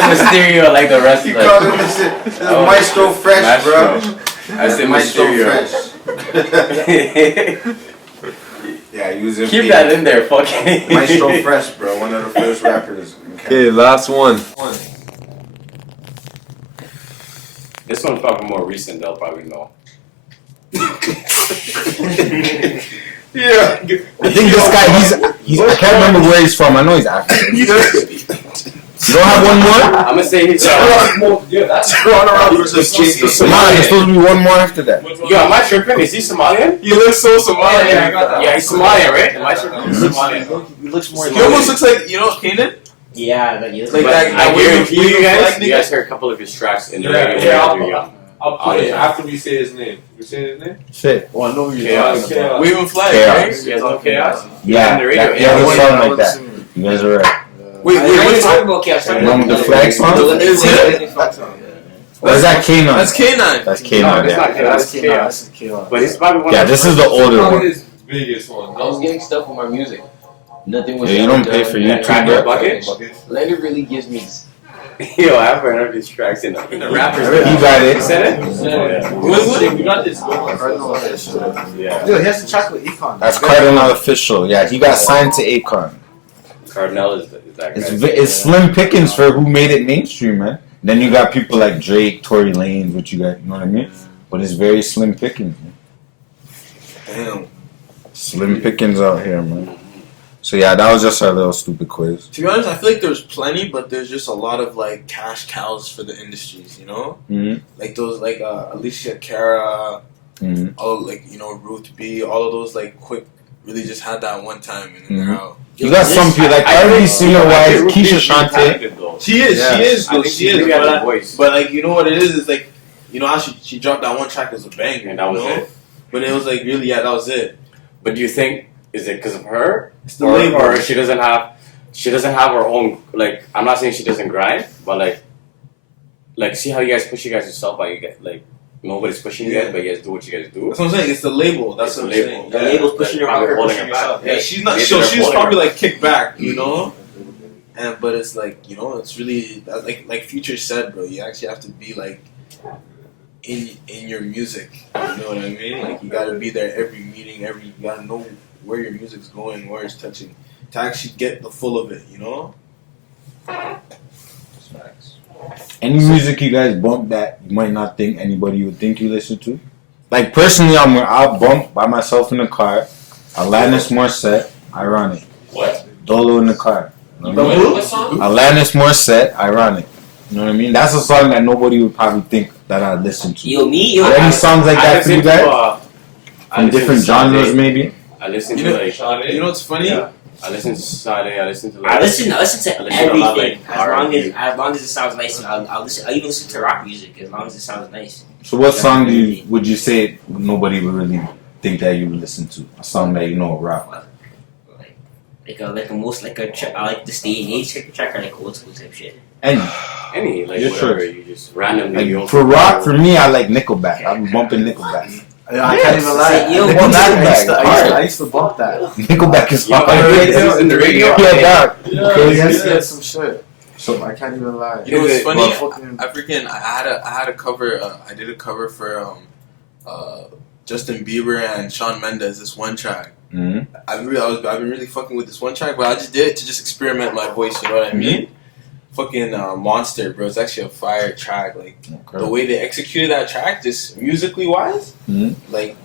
said Mysterio like the rest You of called him this is Maestro Fresh, bro. I said Maestro Mysterio. Fresh. Yeah, he was in Keep Paid that in there, fucking. Maestro Fresh, bro. One of the first rappers. in Canada. Okay, last one. This one's probably more recent, they'll probably know. Yeah. I think this guy, he's I can't remember where he's from. I know he's African. You don't have one more? I'm gonna say he's Yeah, that's Toronto rappers are supposed to Nah, there's supposed to be one more after that. Yo, am I tripping? Is he Somalian? He looks so Somalian. Yeah, I got that. Yeah, he's Somalian, right? Am I tripping? He's Somalian. He looks more. He almost looks like, you know, Kanan? Yeah, but he looks Like But that- I that guarantee waving you guys, flag you guys heard a couple of his tracks in the Yeah, radio yeah, when you were young. I'll play it after we say his name. We say his name? Shit. Well, I know who you're Chaos. talking about. Waving flag, Chaos. right? You guys know Chaos? Yeah, On the radio, yeah, yeah. a song like that. You guys are right. Wait, I wait, ain't what's talking that? about Chaos. The one with the flag song? Is it? Or is that K9? That's K9. That's No, K9, it's yeah. not Chaos. It's Chaos. But he's probably one Yeah, of the this is the first. older Probably one. his biggest one. I was getting stuff with my music. Nothing was. Yeah, you don't pay for Yeah, YouTube, Crack bro. Your Bucket? Leonard really gives me. Yo, I've heard of his tracks in the rappers. You got You it. said it? We got this. Yeah. Yo, he has to track with Econ. That's Cardinal Official. Yeah, he got signed to Akon. Cardinal is that guy. It's slim pickings for who made it mainstream, man. Then you got people like Drake, Tory Lanez, what you got, you know what I mean? But it's very slim pickings, man. Damn. Slim pickings out here, man. So yeah, that was just our little stupid quiz. To be honest, I feel like there's plenty, but there's just a lot of like cash cows for the industries, you know? Mm-hmm. Like those, like Alicia Cara, Mm-hmm. all like, you know, Ruth B, all of those like quick, really just had that one time and then they're out. You got some people like R&B singer wise, Keisha Shante. She is, Yeah. she is, I though, think she is. really got a voice. But like, you know what it is like, you know how she dropped that one track as a banger, And that was you know? it. But it was like really, yeah, that was it. But do you think is it because of her, It's the label. or she doesn't have her own, like, I'm not saying she doesn't grind, but like see how you guys push you guys yourself, but you get like nobody's pushing you guys, but you guys do what you guys do. That's what I'm saying. It's the label. That's It's what I'm the label. saying. The label's pushing her out, Holding pushing her back. yourself. Yeah, she's not. Maybe She's they're pulling probably her. like kicked back, you know. And but it's like, you know, it's really like Future said, bro. You actually have to be like in your music. You know what I mean? Like you gotta be there every meeting. You gotta know where your music's going, where it's touching, to actually get the full of it. You know. Any music you guys bump that you might not think anybody would think you listen to? Like personally, I'll bump by myself in the car. Alanis Morissette, Ironic. What? Dolo in the car. You know what I mean? What song? Alanis Morissette, Ironic. You know what I mean? That's a song that nobody would probably think that I'd listen to. Yo, me, Are there any songs like that for you guys? I From listen different to genres, Sade. maybe? I listen You to know- like You know what's funny? Yeah. I listen to Sade. I listen to like I listen to I listen to a everything lot, like, as long as it sounds nice. I'll listen. I even listen to rock music as long as it sounds nice. So what song would you say nobody would really think that you would listen to? A song that you know rock. I like the stay and age type of track or like old school type shit. any like You're whatever sure. you just randomly. you Like don't for think rock, about for me, I like Nickelback. I'm bumping Nickelback. I can't even lie. Yo, I used to bump that. Nickelback is Yeah, hard. on the radio, in the radio. Yeah, dog. Yes, yes, some shit. So I can't even lie. You know what's funny? Fucking- I had a cover. I did a cover for Justin Bieber and Shawn Mendes. This one track. Mhm. I've been really fucking with this one track, but I just did it to just experiment my voice. You know what I mean? Fucking Monster, bro. It's actually a fire track. Like the way they executed that track, just musically wise, like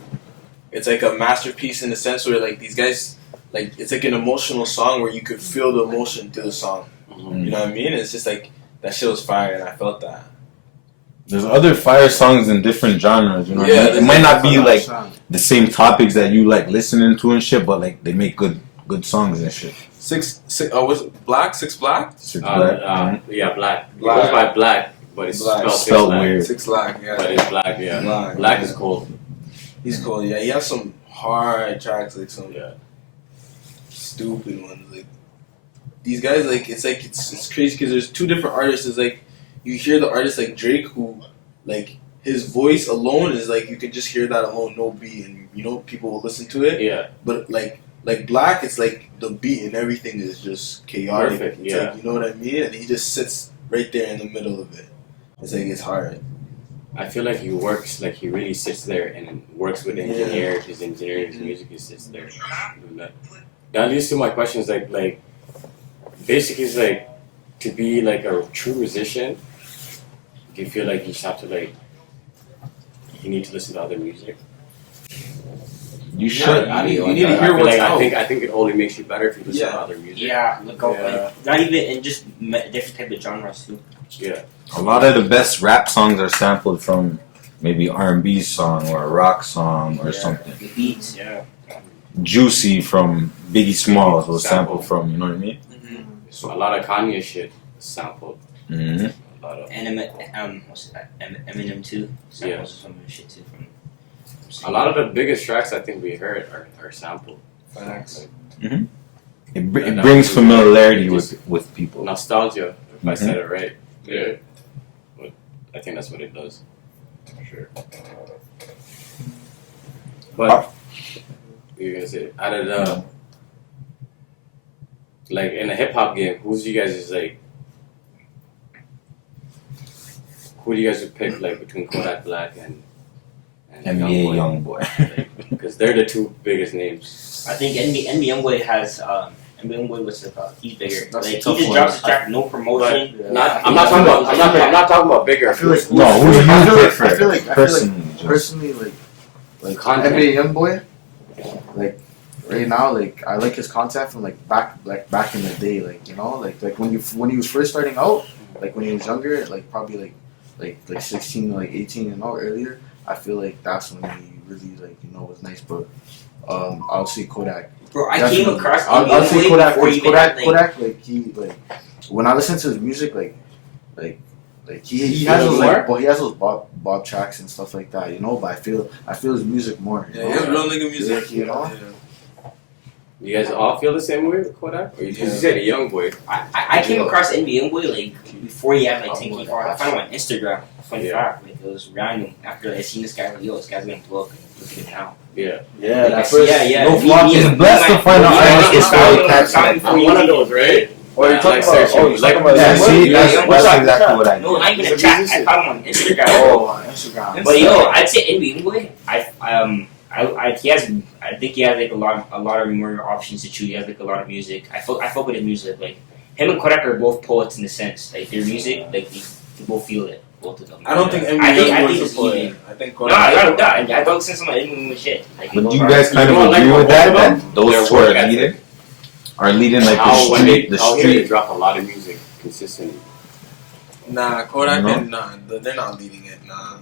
it's like a masterpiece in the sense where like these guys, like it's like an emotional song where you could feel the emotion through the song. You know what I mean? It's just like that shit was fire, and I felt that. There's other fire songs in different genres, you know. Yeah, What I mean? It might not be like Song. the same topics that you like listening to and shit, but like they make good songs and shit. Six was it Black? Six Black? Six Black. Yeah, Black. It Black. goes by Black, but it's Black. Spelled Black. weird. Six Black, yeah. But it's Black, yeah. Black. Black is cold. He's cool, yeah. He has some hard tracks, like some Yeah. stupid ones. Like these guys, it's crazy because there's two different artists. It's like you hear the artist like Drake, who like his voice alone is like you can just hear that alone, no beat, and you know people will listen to it. Yeah. But like Black, it's like the beat and everything is just chaotic. Perfect, It's yeah. like, you know what I mean? And he just sits right there in the middle of it. It's like it's hard. I feel like he works, like he really sits there and works with engineers, his engineering, his music, he sits there doing that. That leads to my questions, like basically it's like to be like a true musician, do you feel like you just have to like, you need to listen to other music? You should. I you mean, need to I hear feel what's like, out. I think it only makes you better if you listen to other music. Yeah, look out, Yeah. like, not even in just different type of genres too. Yeah. A lot of the best rap songs are sampled from maybe R&B song or a rock song or something. The beats, yeah. Juicy from Biggie Smalls was sampled from, you know what I mean? So a lot of Kanye shit sampled. Mm-hmm. A lot of Eminem too. Yeah. Samples some of the shit too from. a lot of the biggest tracks I think we heard are sampled. Facts. Like, It brings familiarity with people. nostalgia, if I said it right. Yeah. But I think that's what it does. For sure. But you're gonna say out of the like in a hip hop game, who's you guys is like who do you guys would pick like between Kodak Black and NBA Youngboy? Because they're the two biggest names. I think NBA Youngboy has NBA Youngboy was he's bigger. That's Like a he tough just one. drops a track, no promotion. I'm not talking about bigger. I feel like No, who do you prefer? I feel like Personally, like Content. NBA Youngboy, like right now, like I like his content from back in the day, like you know, like when he was first starting out, like when he was younger, like probably like 16, like 18 and all earlier. I feel like that's when he really was nice, but I'll see Kodak. Bro, I Definitely. came across I'll say NBA Kodak. before he even had, Kodak, when I listen to his music, he has those he has those Bob tracks and stuff like that, you know. But I feel his music more. Yeah, he has real nigga music. You know. You guys all feel the same way with Kodak? Or you said a young boy. I came across NBA Youngboy like before he had like 10K followers. I found him on Instagram. Funny fact, like it was random. After I seen this guy, like, yo, this guy's gonna blow up. Look at him now. Yeah. Yeah, Like, that first. yeah. No flop is blessed to find an artist that's really catchy. I'm one of those, right? Or you're talking about? Oh, you're talking about? Yeah, see, that's Yeah, exactly what I No, did. not even a chat. I found him on Instagram. Oh, on Instagram. But yo, I'd say NBA Youngboy. I think he has like a lot of more options to choose. He has like a lot of music. I fuck with his music. Like him and Kodak are both poets in the sense. Like their music, like they both feel it. Both of them. I don't think I NBA think Youngboy it's is a poet. even. I think No, Kodak. I don't listen to some of NBA shit. Like, But both do you are- guys kind of don't like agree with both that? of them? That those Their two are work ethic. leading? Are leading like Now, when they the out here, they street? drop a lot of music consistently. Nah, Kodak No? and they're not leading it. Nah.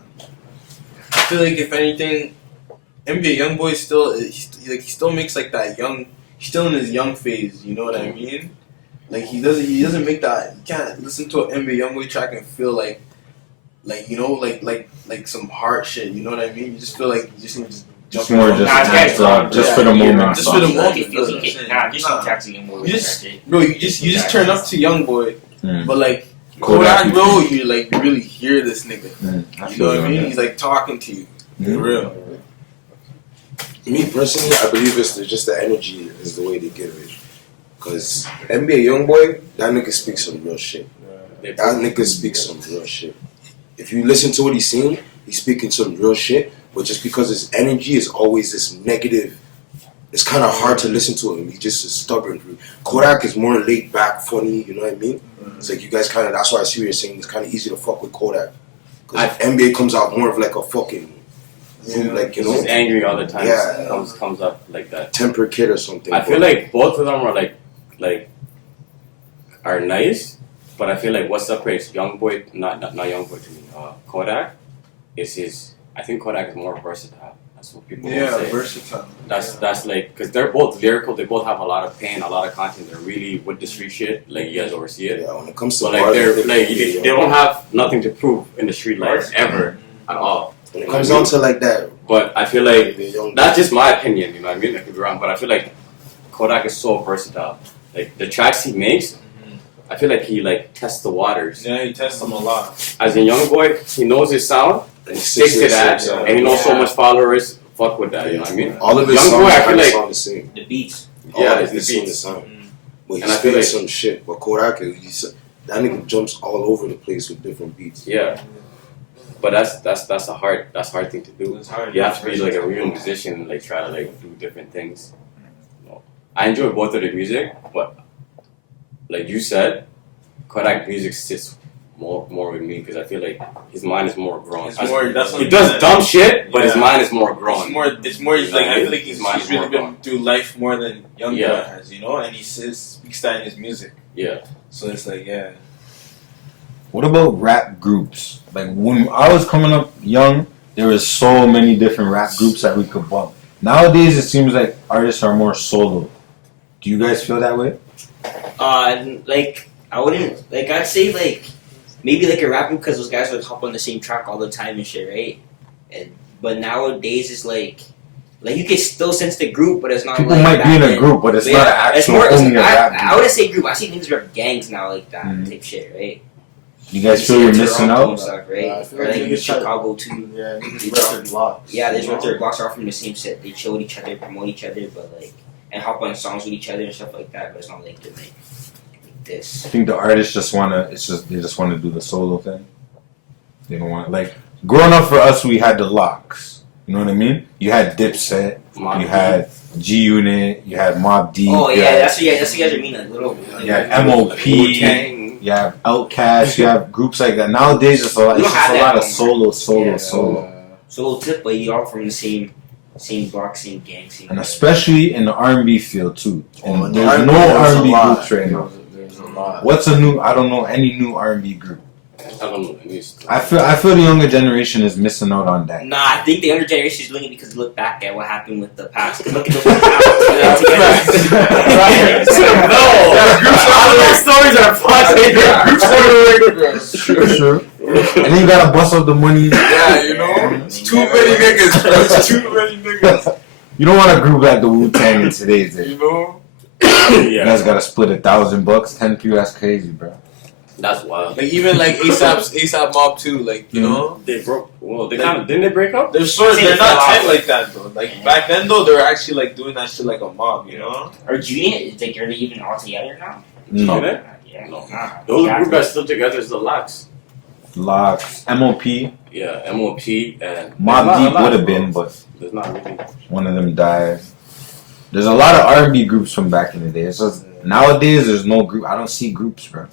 I feel like if anything, NBA Youngboy still he still makes like that young. He's still in his young phase. You know what I mean? Like he doesn't make that. You can't listen to an NBA Youngboy track and feel like you know like some hard shit. You know what I mean? You just feel like you just need to jump. It's more in. just, Nah, it's just, guys, just yeah, for the yeah, moment. just for the song. moment. He feels he can. Nah, just some taxi Youngboy. You just- That's it. Bro, you just turn up to Youngboy, Mm. but like Kodak. Kodak, bro, you like really hear this nigga. I You feel know what you I on mean? that. He's like talking to you. For real. Me personally, I believe it's just the energy is the way they give it. Cause NBA Youngboy, that nigga speaks some real shit. That nigga speaks some real shit. If you listen to what he's saying, he's speaking some real shit. But just because his energy is always this negative, it's kind of hard to listen to him. He just is stubborn. Kodak is more laid back, funny. You know what I mean? It's like you guys kind of. That's why I see what you're saying. It's kind of easy to fuck with Kodak. Cause NBA comes out more of like a fucking, like you know, He's angry all the time. Yeah. Comes up like that. temper kid or something. I feel like both of them are like are nice, but I feel like what separates Youngboy, not Youngboy to me, Kodak, is his. I think Kodak is more versatile. That's what people will say. versatile. That's like because they're both lyrical. They both have a lot of pain, a lot of content. They're really with the street shit. Like you guys oversee it. Yeah, when it comes to But like bars, they're I think like NBA they don't have nothing to prove in the street life ever at all. When it comes down to like that, But I feel like NBA Youngboy. that's just my opinion. You know what I mean? I could be wrong, but I feel like Kodak is so versatile. Like the tracks he makes, I feel like he like tests the waters. Yeah, he tests them a lot. As a young boy, he knows his sound, and he sticks to that, yeah. and he knows so much followers. Fuck with that, you know what I mean? All of his Young songs boy, I feel kind of like- sound the same. The beats. Yeah, All it's of his the songs beats. sound. But he's And I feel spitting like- some shit. But Kodak, that nigga jumps all over the place with different beats. Yeah. But that's a hard thing to do. It's hard. You have to be like a real musician and like try to like do different things. You know, I enjoy both of the music, but like you said, Kodak music sits more with me because I feel like his mind is more grown. It's more. That's what He does dumb shit, but his Yeah. mind is more grown. It's more. Like I feel like His he's mind is really more been grown. through life more than Young Boy Yeah. has, you know. And he speaks that in his music. Yeah. So it's like, yeah. What about rap groups? Like when I was coming up young, there was so many different rap groups that we could bump. Nowadays, it seems like artists are more solo. Do you guys feel that way? Like I wouldn't like. I'd say like maybe like a rap group because those guys would hop on the same track all the time and shit, right? But nowadays it's like you can still sense the group, but it's not. People like might be in back a then. group, but it's But not yeah, an it's actual more. only a rap group. I wouldn't say group. I see things are gangs now, like that Mhm. type shit, right? You guys feel you're missing Toronto and out? stuff, right? Yeah, I feel Or like like niggas in try to- Chicago too. Yeah, niggas rep their blocks. Yeah, there's you know? what their blocks are from the same set. They chill with each other, promote each other, but like and hop on songs with each other and stuff like that. But it's not like they're like this. I think the artists just wanna. They just want to do the solo thing. They don't want like growing up for us. We had the locks. You know what I mean? You had Dipset. Mobb You had G Unit. You had Mobb Deep. Oh you yeah, had- that's what you guys are mean, like little. Like, You had MOP. Wu-Tang. You have Outkast. You have groups like that. Nowadays, it's a lot. We It's don't just have a that lot of no more. solo. Yeah. Solo tip, but you all from the same block, same gang, same. And especially in the R&B field too. And in there's R&B, no there's a R&B lot. groups right now. There's a lot. What's a new? I don't know any new R&B group. I don't know. I feel the younger generation is missing out on that. Nah, I think the younger generation is doing it because they look back at what happened with the past. 'Cause look at the past. All their stories are fucking. Sure. And then you gotta bust up the money. Yeah, you know, it's too many niggas. Bro. It's too many niggas. You don't want a group like the Wu-Tang in today's day. You know? You guys gotta split $1,000, 10 people. That's crazy, bro. That's wild. Like even like ASAP Mob too. Like you know, They broke. Well, they kind of didn't they break up? they're not tight like that though. Like back then though, they were actually like doing that shit like a mob. You know? Or Junior, like, are they even all together now? No. Okay. Yeah. No. Nah. The only group that's still together is the Locks. Locks, MOP, Yeah, MOP and Mobb Deep would have bro. been, but There's not really. one of them died. There's a lot of R&B groups from back in the day. It's just nowadays there's no group. I don't see groups, bro.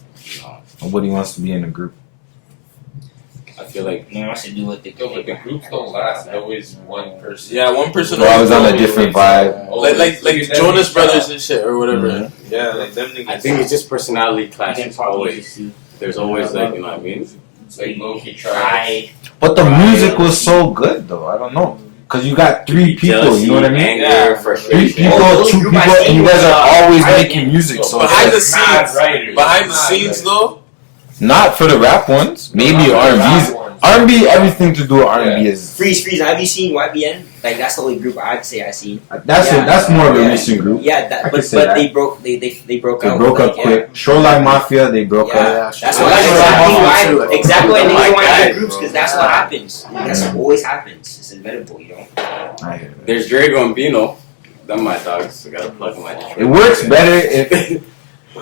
Nobody wants to be in a group. I feel like No one wants to do what they No, but the groups don't last. There's always one person. Yeah, one person. Bro, I was on a different vibe. Like Jonas Brothers and shit or whatever. Mhm. Yeah, like them niggas. I think it's just personality can clashes probably always. just do. There's always like you know what I mean. It's like low-key try. I But the music was so good, though. I don't know. Because you got 3 people, Jealousy, you know what I mean? Anger, Yeah. 3 frustration. people, Oh, the 2 group people, I and you seen guys was, are always I- making music. So behind the it's scenes, writers. behind the scenes though. not for the rap ones. Maybe Not the R&B's. rap ones. R&B, everything to do with R&B is freeze. Have you seen YBN? Like that's the only group I'd say I seen. that's more of a Yeah. recent group. Yeah, that, I but could say that. they broke. They broke They out. broke up like, quick. Shoreline Mafia, they broke Yeah. up. That's I why like exactly Shoreline why exactly why Oh they my don't want to God, have groups because that's what happens. That's what always happens. It's inevitable, you know. I hear that. There's Drago and Bino. Them my dogs. I gotta plug my. It works better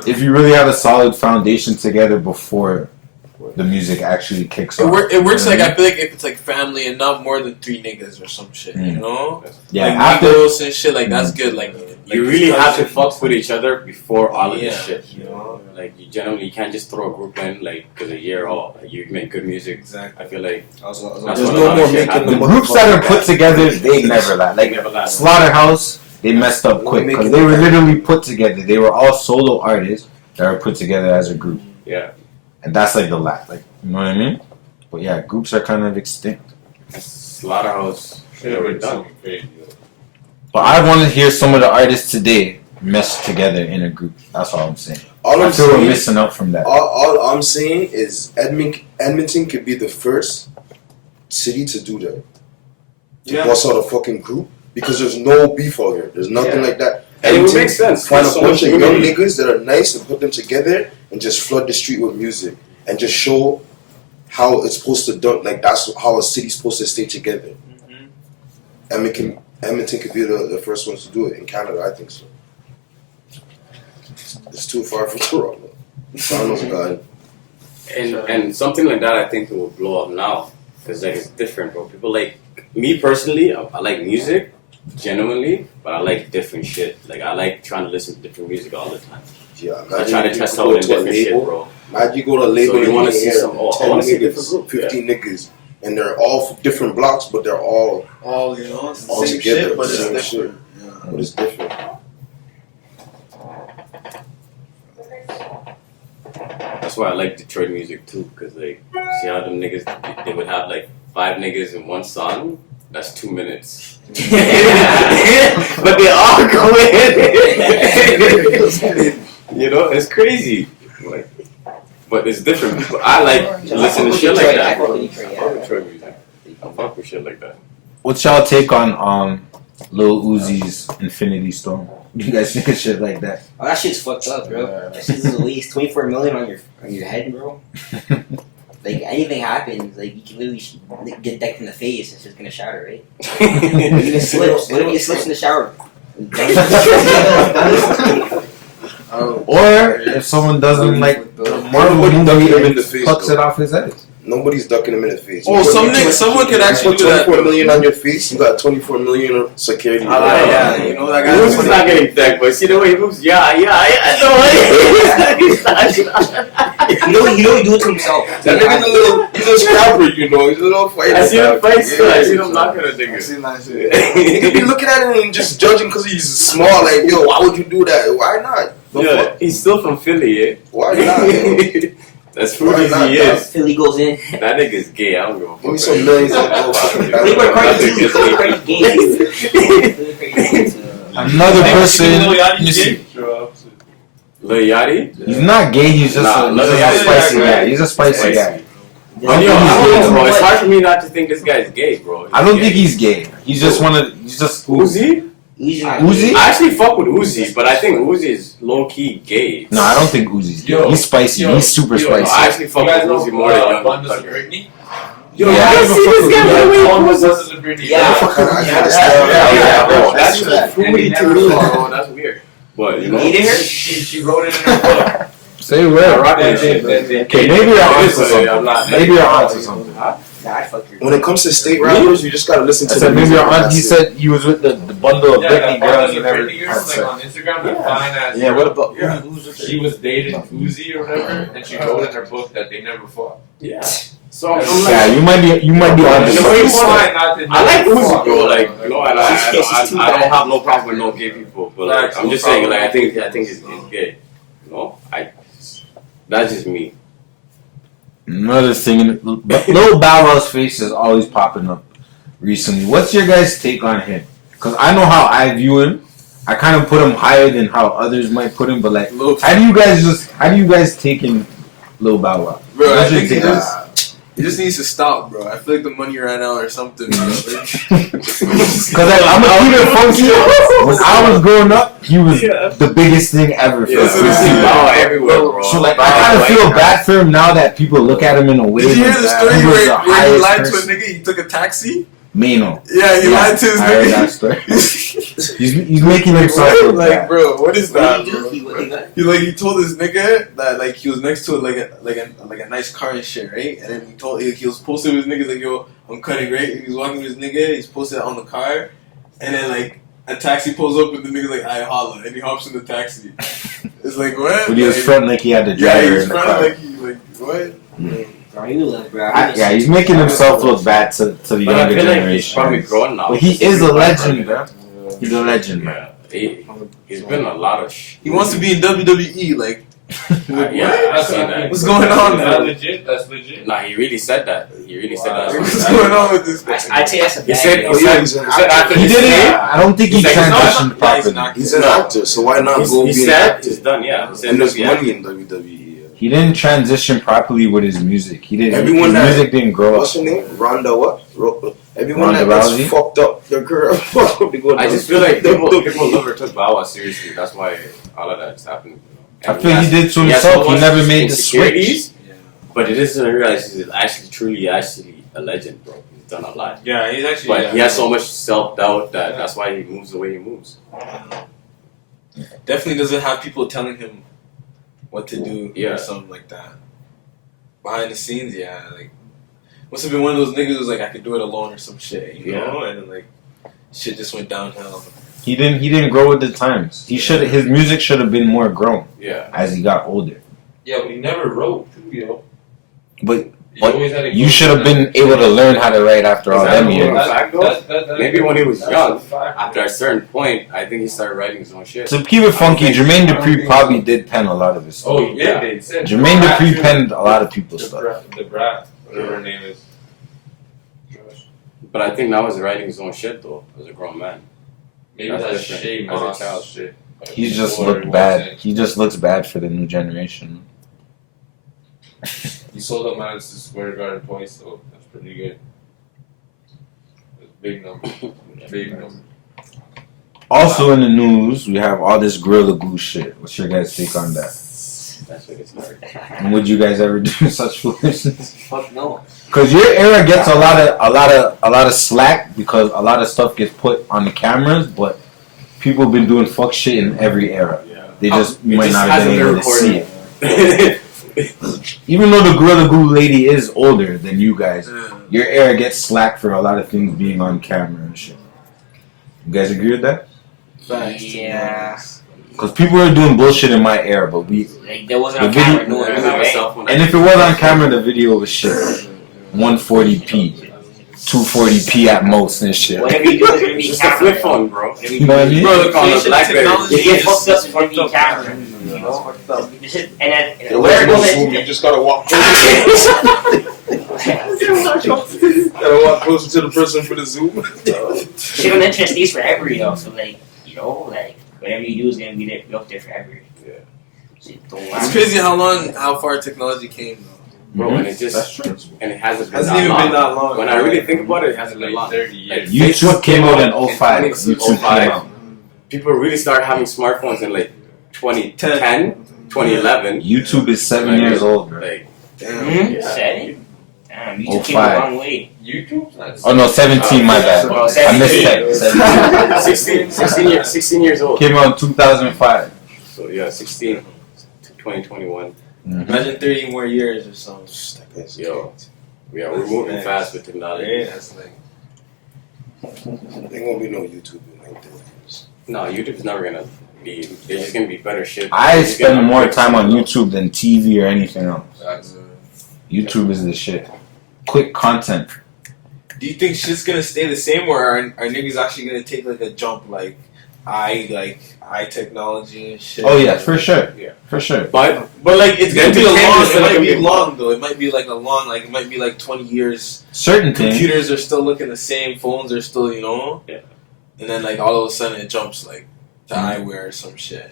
if you really have a solid foundation together before the music actually kicks off. It works like I feel like if it's like family and not more than 3 niggas or some shit. You Mm. know? Yeah, Like after Migos and shit. Like that's good. Like You really have to fuck with each other before all of this Yeah. shit. You know, like you generally can't just throw a group in like because a year off. You make good music. Exactly. I feel like There's what a no lot more of shit making the the groups that are put together, they never last. Like Never last. Slaughterhouse, they messed up quick because they were literally put together. They were all solo artists that were put together as a group, Yeah, and that's like the last. Like you know what I mean? But yeah, groups are kind of extinct. Slaughterhouse. Shit Yeah, already it's done. something crazy, though. But I want to hear some of the artists today mesh together in a group. That's all I'm saying. All I I'm feel we're saying, missing out from that. all I'm saying is Edmonton could be the first city to do that. To Yeah. bust out a fucking group because there's no beef out here. There's nothing Yeah. like that. And it would Edmonton, make sense. Find a There's so bunch much of young unity. niggas that are nice and put them together and just flood the street with music and just show how it's supposed to do. Like that's how a city's supposed to stay together. Edmonton could be the first ones to do it in Canada. I think so. It's too far from Toronto. Toronto's God. And something like that, I think it will blow up now because like it's different, bro. People like me personally. I like music, genuinely, but I like different shit. Like I like trying to listen to different music all the time. Yeah, I try to test out in different shit, bro. Imagine you go to a label So you and wanna you see hear some- oh, I 10 wanna see niggas, different groups, 15 niggas, and they're all from different blocks, but they're all All you know, it's the all same together. shit, but it's same different. shit. But it's different. That's why I like Detroit music too, cause like see how them niggas they would have like 5 niggas in one song. That's 2 minutes. But they all go in. You know, it's crazy. Like, but it's different. I like to listen to shit like that. I fuck with Detroit music. I fuck with shit like that. What's y'all take on Lil Uzi's Infinity Storm? You guys think of shit like that? Oh, that shit's fucked up, bro. That shit's at least 24 million on your head, bro. Like anything happens, like you can literally get decked in the face. It's just gonna shatter, right? Even slips. What if you slips in the shower? Or if someone doesn't like the Marvel Nobody ducking him in the movie, face, plucks though. it off his head. Nobody's ducking him in the face. Oh, someone could actually put do that. 24 million on your face. You got 24 million of security. Yeah, you know that Moves is guy's not getting decked, but see the way he moves, yeah. No way. You know he do it to himself. That nigga's he's a scrapper, you know. He's a little fighter. I see him fight still. I see Yeah. him knocking a I nigga. seen that shit. Nigga be looking at him and just judging because he's small. Like, yo, why would you do that? Why not? The Yeah, fuck? he's still from Philly, eh? Why not? Yo? That's Why fruity not, he dog? is. Philly goes in. That nigga's gay. I don't give a fuck. Give me some millions and go. Playboy Cardi too. Playboy Cardi's gay. Playboy Cardi's gay. Another person. You see, Lil Yachty? he's not gay. He's just Nah, a another spicy guy. guy. He's a spicy guy. Yo, I don't know, bro. It's hard for me not to think this guy's gay, bro. I don't think he's gay. He's just one of. He's just. Who's he? Uzi? I actually fuck with Uzi, but I think Uzi is low key gay. No, I don't think Uzi's gay. Yo, He's spicy. yo, He's super yo, spicy. I actually fuck You guys with know Uzi more than Young Abundance of Thugger. Britney? Yo, Yeah, I I see this guy by the way. Abundance of Britney. Yeah. Yeah, bro. That's And he fruity to never me. fought. Bro, that's weird. But you know, Needed her? She wrote it in her book. Say I where? rock That with shit. they- Okay, maybe you're onto I'm something. not. Maybe you're onto something. When it comes to state rappers, you just gotta listen I to said the maybe music. you're on. That's He it. said he was with the bundle of Yeah, Britney that girls. Abundance He of never Britney had girls, like sex. on Instagram, they're fine as. Yeah, what about Yeah. She was dating Uzi or whatever, and she wrote in her book that they never fought. Yeah. So I'm Yeah, like, you might be onto And the way something. you It's fine not to I like never Uzi, fought. bro. Like, you know, and I don't have no problem with no gay people, but like, Facts, I'm no just saying, problem. like, I think it's gay. You know, that's just me. Another thing, Lil Bow Wow's face is always popping up recently. What's your guys' take on him? Because I know how I view him. I kind of put him higher than how others might put him. But like, how do you guys take in Lil Bow Wow? Bro, I What's your think he take on just needs to stop, bro. I feel like the money ran out or something, bro. Because I'm a keep it funky. When I was growing up, he was the biggest thing ever. Yeah, For us. Bow everywhere, bro. So like, I kind of feel bad for him now that people look at him in a way. Did you hear like the that. story He was the where he highest lied person. to a nigga? He took a taxi. Mano. Yeah, he lied to his I heard that nigga. story. he's making himself look Like, bad. bro, what is that, bro? He He told this nigga that like he was next to a nice car and shit, right? And then he was posting with his niggas like, yo, I'm cutting, right? And he was walking with his nigga, he's posted it on the car, and then like a taxi pulls up and the nigga's like, I holla, and he hops in the taxi. It's like what? But he was like, fronting like he had the yeah, driver he was in the fronting car. like he like what? Yeah, he's making himself look bad to the But I younger feel like he's generation. probably grown now. But he is a legend, bro. He's a legend, man. Yeah, he's been a lot of He wants to be in WWE, like. Yeah, I see that. What's going on That's now? legit. That's legit. Nah, he really said that. He really said that. What's going on with this guy? I'd say that's a He bad said, deal. he said, he said after He this didn't. game, I don't think he He's like, transitioned properly. He's an actor, so why not go he be an said actor? it's done. Yeah, he said And there's yeah. money in WWE. He didn't transition properly with his music. He didn't. Everyone his that- music didn't grow What's up. her name? Ronda what? Everyone Ronda that's Rousey? fucked up their career. I just feel like people never took Bow Wow seriously. That's why all of that's happening. I feel he did to himself. He never made the switch. But it doesn't realize he's actually truly a legend, bro. He's done a lot. Yeah, he's actually. But he has so much self doubt that that's why he moves the way he moves. Definitely doesn't have people telling him what to do Yeah. or something like that. Behind the scenes, yeah, like must have been one of those niggas who's like I could do it alone or some shit, you know? And then like shit just went downhill. He didn't grow with the times. His music should have been more grown Yeah. as he got older. Yeah, but he never wrote, too, yo. But He always had a you should have been able to learn how to write after all them Exactly. years. Fact, though, maybe when he was that's young, a fact, after a certain point, I think he started writing his own shit. To keep it funky, Jermaine Dupri probably did pen a lot of his stuff. Oh, yeah, they said. Jermaine Brat, Dupri too. penned a lot of people's stuff. The Brat, whatever her name is. But I think now he's writing his own shit though, as a grown man. Maybe That's that's different. Shay As a Moss child. shit. He just Before looked he bad. wasn't. He just looks bad for the new generation. He sold out Madison Square Garden twice, so that's pretty good. That's a big number. Big number. Also in the news, we have all this Gorilla Glue shit. What's your guys' take on that? That's what it started. And would you guys ever do such foolishness? Fuck no. Because your era gets a lot of slack because a lot of stuff gets put on the cameras, but people have been doing fuck shit in every era. Yeah. They just It might just not have hasn't been been able to see recorded. it. Even though the Gorilla Glue lady is older than you guys, your era gets slack for a lot of things being on camera and shit. You guys agree with that? Yeah. Because people were doing bullshit in my era, but Like, there wasn't The a camera video- doing I it, have a right? cell phone. and if it was on camera, the video was shit. 140p, 240p at most and shit. Whatever you do is gonna be Just a camera. flip phone, bro. You know what I mean? Bro, the On the creation of BlackBerry. technology You get is fucked up is gonna be camera. You know? And then, There whatever was no goes Zoom, in you just gotta walk closer. Gotta walk closer to the person for the Zoom. shit on the internet stays forever, you know. So like, you know, like whatever you do is gonna be up there forever. Yeah. Shit, don't It's lie. crazy how far technology came though. Bro, and it That's just true. and it hasn't been Hasn't that even long. been that long. When I really think about it, it hasn't been Like long. 30 years. YouTube came out in 05. in YouTube came 05. out. people really started having smartphones in like 2010, 2011. YouTube is 7 years old, bro. Like, Damn. Damn, YouTube came a 05. long way. YouTube's not. Oh no, 17. My bad. Oh, I missed that. 16 years old. Came out in 2005. So yeah, 16 to 2021. Imagine 30 more years or something. Yo, yeah, we're moving fast with technology. Yeah, that's like. There ain't gonna be no YouTube in like 30 years. No, YouTube's never gonna be. There's just gonna be better shit. I It's gonna spend more upgrade time on stuff. YouTube than TV or anything else. That's YouTube is the shit. Quick content. Do you think shit's gonna stay the same, or are niggas actually gonna take like a jump, like eye technology and shit? Oh yeah, for sure. Yeah. For sure. But like it's It might be a long. entertainment, It might like, be long though. It might be like a long. Like it might be like 20 years. Certain things. Computers are still looking the same. Phones are still, you know. Yeah. And then like all of a sudden it jumps like to eyewear or some shit.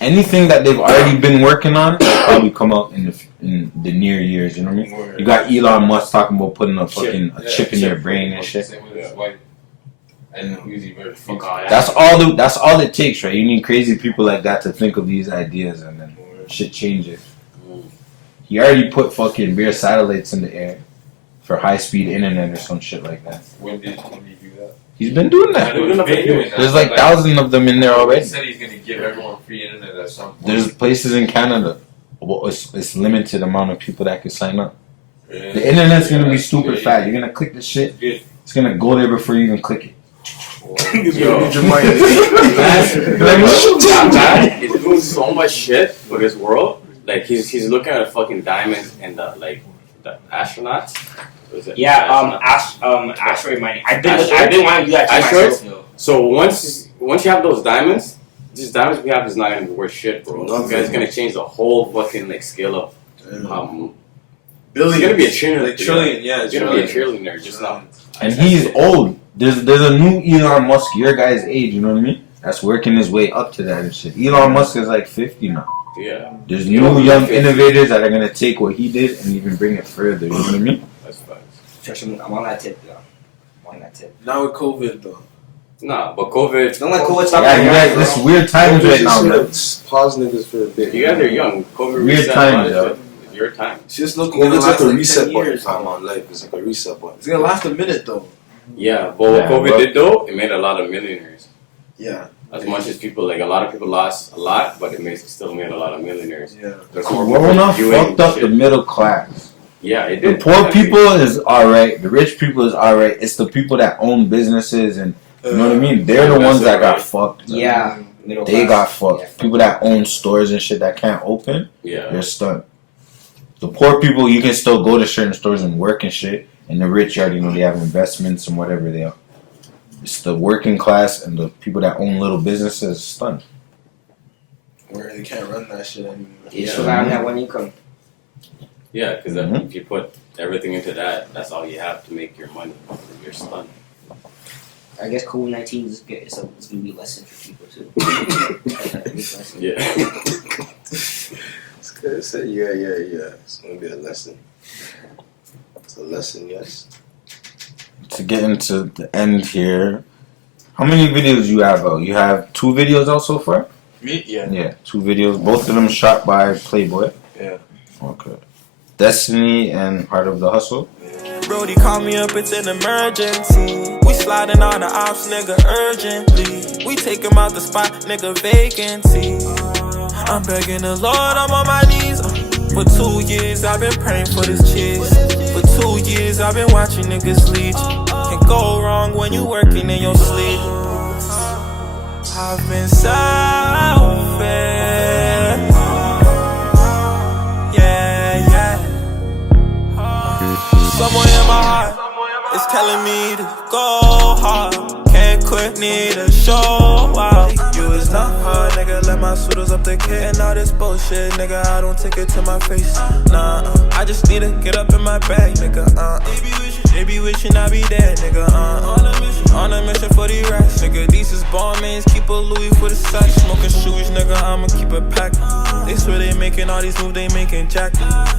Anything that they've already been working on will probably come out in the near years. You know what I mean? You got Elon Musk talking about putting a fucking chip in your brain and shit. Same with his wife. And Uzi Vert. That's all it takes, right? You need crazy people like that to think of these ideas, and then shit changes. He already put fucking rear satellites in the air for high-speed internet or some shit like that. When did he do that? He's been doing that. He's been doing that. There's like thousands of them in there He already. said he's gonna give everyone free internet at some point. There's places in Canada. Well, it's limited amount of people that can sign up. The internet's gonna be stupid fast. You're gonna click the shit. It's gonna go there before you even click it. Yo, man is doing so much shit for this world. Like he's looking at fucking diamonds and the astronauts. Was it asteroid mining. I've been wanting to do that too Asteroids? myself. So once you have those diamonds, these diamonds we have is not gonna be worth shit, bro. You guys gonna change the whole fucking like scale of Billions. It's gonna be a trillion. Like trillion, yeah. It's gonna be a trillionaire just now. And he's old. There's a new Elon Musk, your guy's age, you know what I mean? That's working his way up to that and shit. Elon Musk is like 50 now. Yeah. There's new young innovators that are gonna take what he did and even bring it further, you know what I mean? That's facts. Trust me, I'm on that tip, though. I'm on that tip. Now with COVID though. Nah, but COVID. Don't let COVID stop. Yeah, you guys, this is weird times right now, man. Pause niggas for a bit. You guys are young. COVID Weird reset times, a lot of shit. It's your time. It's just looking COVID's like a like reset 10 button years. time on life. It's like a reset button. It's gonna last a minute though. Yeah, but what COVID did though, it made a lot of millionaires. Yeah. As much as people, like a lot of people lost a lot, but it still made a lot of millionaires. Yeah. There's more Corona people doing fucked up shit. the middle class. Yeah, it The did. poor people is alright. The rich people is alright. It's the people that own businesses and you know what I mean? They're the ones that got fucked. Yeah. They got fucked. People that own stores and shit that can't open, Yeah. they're stunned. The poor people, you can still go to certain stores and work and shit. And the rich, you already know they have investments and whatever they are. It's the working class and the people that own little businesses stunned. Where they can't run that shit anymore. You still have that one income. Yeah, because if you put everything into that, that's all you have to make your money. You're stunned. I guess COVID-19 is good. It's going to be a lesson for people too. Yeah. It's good. It's yeah. It's gonna be a lesson. It's a lesson, yes. To get into the end here, how many videos you have out? You have 2 videos out so far? Me? Yeah. Yeah, 2 videos. Both of them shot by Playboy. Yeah. Okay. Destiny and Heart of the Hustle. Brody call me up, it's an emergency. We sliding on the ops, nigga, urgently. We take him out the spot, nigga, vacancy. I'm begging the Lord, I'm on my knees. For 2 years, I've been praying for this chick. For 2 years, I've been watching niggas leech. Can't go wrong when you working in your sleep. I've been selfish. Somewhere in my heart is telling me to go hard. Can't quit, need a show out. You is not hard, nigga. Let my suitors up the kid and all this bullshit, nigga. I don't take it to my face. Nah, I just need to get up in my bag, nigga. They be wishing I be dead, nigga. on a mission for the racks. Nigga, these is ball mains, keep a Louis for the sack. Smoking shoes, nigga, I'ma keep it packed. They swear they making all these moves, they making jack.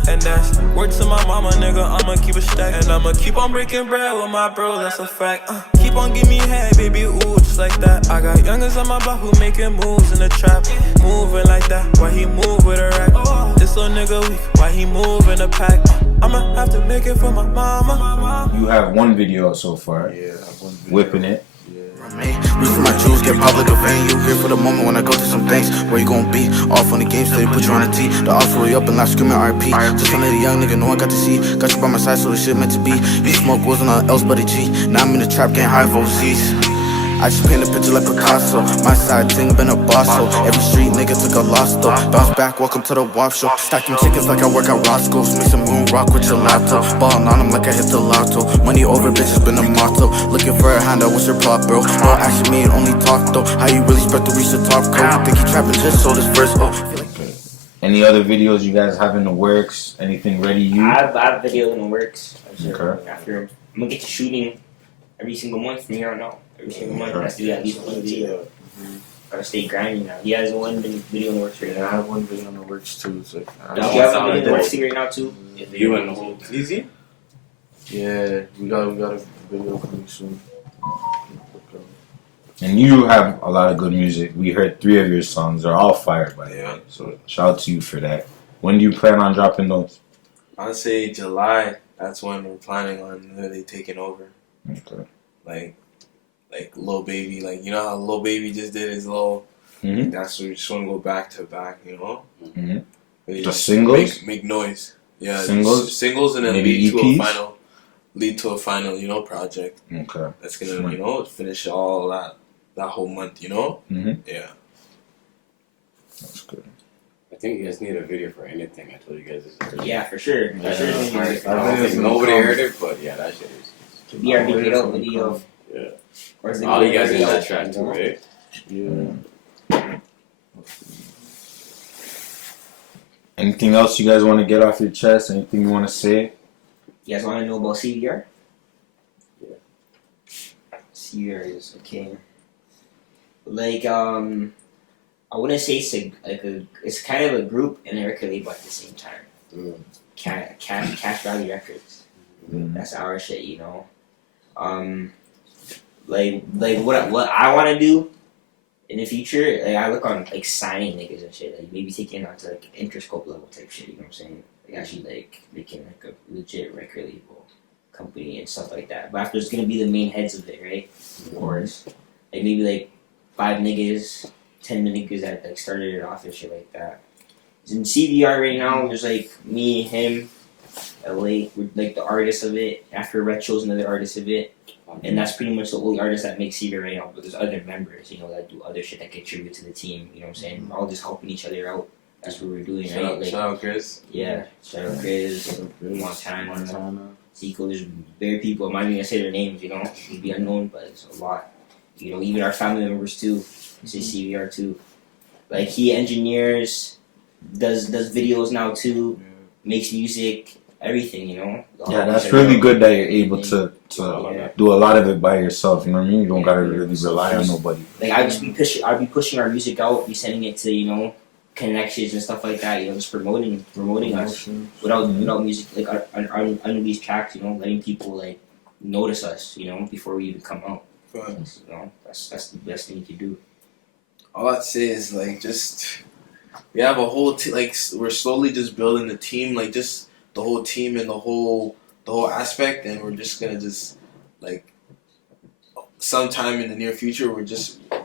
And that's word to my mama, nigga, I'ma keep a stack. And I'ma keep on breaking bread with my bro, that's a fact. Keep on give me head, baby, ooh, just like that. I got youngers on my block who making moves in the trap. Moving like that, why he move with a rack? This little nigga weak, why he move in a pack? I'ma have to make it for my mama. You have one video so far. Yeah, I have one video. Whipping it. Reach for my jewels, get public vein. You here for the moment when I go to some things. Where you gon' be? Off on the game, so they put you on a tee. The odds roll you up and laugh, screaming RP. Just one of the young nigga, no one got to see. Got you by my side, so the shit meant to be. You smoke wasn't on else but a G. Now I'm in the trap, getting high for Z's. I just paint a picture like Picasso. My side ting been a boss, so every street nigga took a loss though. Bounce back, welcome to the WAP show. Stacking chickens like I work at Roscoe's. Make some moon rock with gelato. Ballin' on them like I hit the lotto. Money over bitches been a motto. Looking for a handout, what's your plot, bro? No action, me and only talk though. How you really spread to reach the top, code? Think you trapping just so this verse, Any other videos you guys have in the works? Anything ready? You? I have video in the works. Okay. After I'm gonna get to shooting every single month from here on out. Every single month, I have to do at least one video. Gotta stay grinding now. He has one video in the works right now. I have one video in the works too. It's like, Do you have a video in the works right now too? You and the whole Easy? yeah, we got a video coming soon. And you have a lot of good music. We heard 3 of your songs. They're all fire, by the way. Yeah. So shout out to you for that. When do you plan on dropping those? I'd say July. That's when we're planning on really taking over. Okay. Like Lil Baby, like you know how Lil Baby just did his little. Mhm. That's what we just want to go back to back, you know. Mhm. Really Just singles? make noise. Yeah, Singles? just singles, and then Maybe lead EPs? to a final, you know, project. Okay. That's gonna, you know, finish all that whole month, you know. Mhm. Yeah. That's good. I think you guys need a video for anything. I told you guys this earlier. Yeah, for sure. For sure. I don't think nobody heard it, but yeah, that shit is. VR video. Yeah. Or is it All you guys in video? that track too, right? Yeah. Anything else you guys want to get off your chest? Anything you want to say? You guys want to know about CVR? Yeah. CVR is okay. Like I wouldn't say it's kind of a group and a record label at the same time. Cash Value Records. That's our shit, you know. Like what I want to do in the future, like I look on like signing niggas and shit, like maybe taking it on to like Interscope level type shit, you know what I'm saying? Like actually like making like a legit record label company and stuff like that. But after it's gonna be the main heads of it, right? Of course. Like maybe like 5 niggas, 10 niggas that like started it off and shit like that. In CVR right now, there's like me, him, LA, we're like the artists of it. After Retro's another artist of it. And that's pretty much the only artist that makes CVR right now. But there's other members, you know, that do other shit that contribute to the team. You know what I'm saying? We're all just helping each other out. That's what we're doing, right? Like, Shout out Chris. yeah, shout out Chris, Montana, Zico. There's very people. I'm not even gonna say their names, you know, it'd be unknown, but it's a lot. You know, even our family members too. This is CVR too. Like he engineers, does videos now too, makes music. Everything, you know. Yeah, that's really good that you're able to do a lot of it by yourself. You know what I mean? You don't gotta really rely on nobody. Like I'd be pushing our music out, be sending it to, you know, connections and stuff like that. You know, just promoting us without music, like under these tracks. You know, letting people like notice us. You know, before we even come out. You know, that's the best thing you can do. All I'd say is like just we have a whole like we're slowly just building the team, like just the whole team and the whole aspect, and we're just gonna just like sometime in the near future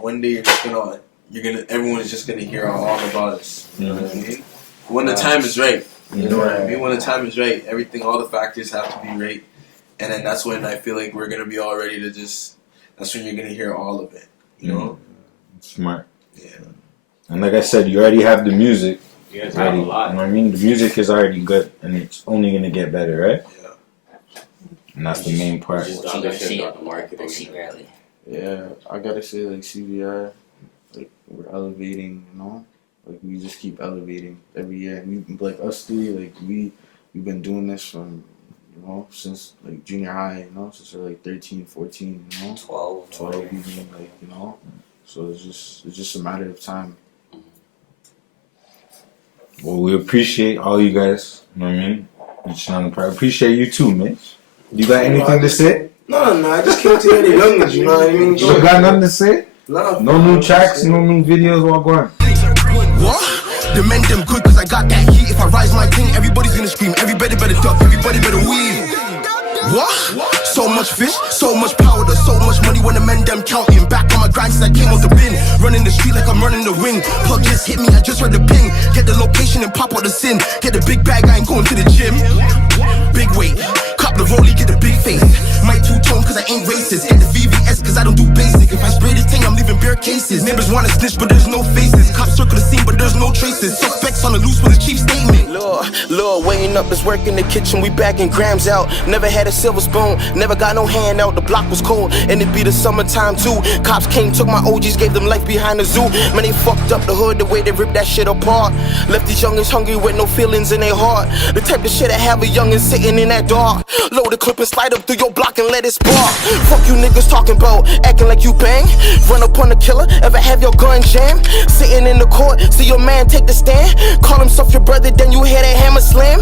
one day everyone is just gonna hear all about us. You know what I mean? When the time is right. You know what I mean? When the time is right, all the factors have to be right, and then that's when I feel like we're gonna be all ready to that's when you're gonna hear all of it. You know? Smart. Yeah. And like I said, you already have the music. You guys ready. have a lot. You know what I mean? The music is already good, and it's only gonna get better, right? Yeah. And that's the main part. Just the other shit about the marketing. Yeah, I gotta say, like CVR, like we're elevating, you know, like we just keep elevating every year. And we, like us three, like we've been doing this from, you know, since like junior high, you know, since they're like 13, 14, you know, 12 even, like, you know. So it's just a matter of time. Well, we appreciate all you guys. You know what I mean? I appreciate you too, man. You got anything to say? No, I just came to hear the youngins, you know what I mean? You got nothing to say? No new tracks, no new videos, what going? What? The men them good cause I got that heat. If I rise my thing, everybody's gonna scream. Everybody better duck, everybody better weave. What? So much fish, so much powder, so much money when the men them counting. Back on my grind since I came out the bin. Running the street like I'm running the ring. Plug just hit me, I just heard the ping. Get the location and pop out the sin. Get the big bag, I ain't going to the gym. Big weight, cop the rollie, get the big face. My two-tone cause I ain't racist. Get the VVS cause I don't do basic. If I spray this thing, I'm leaving bare cases. Neighbors wanna snitch but there's no faces. Cops circle the scene but there's no traces. Suspects on the loose with a chief statement. Lord, waiting up, it's work in the kitchen, we bagging grams out. Never had a silver spoon, never got no hand out. The block was cold, and it be the summertime too. Cops came, took my OGs, gave them life behind the zoo. Man, they fucked up the hood, the way they ripped that shit apart. Left these youngins hungry with no feelings in their heart. The type of shit I have a youngin' sitting in that dark. Load the clip and slide up through your block and let it spark. Fuck you niggas talking about, acting like you bang. Run up on the killer, ever have your gun jam? Sitting in the court, see your man take the stand. Call himself your brother, then you hear that hammer slam.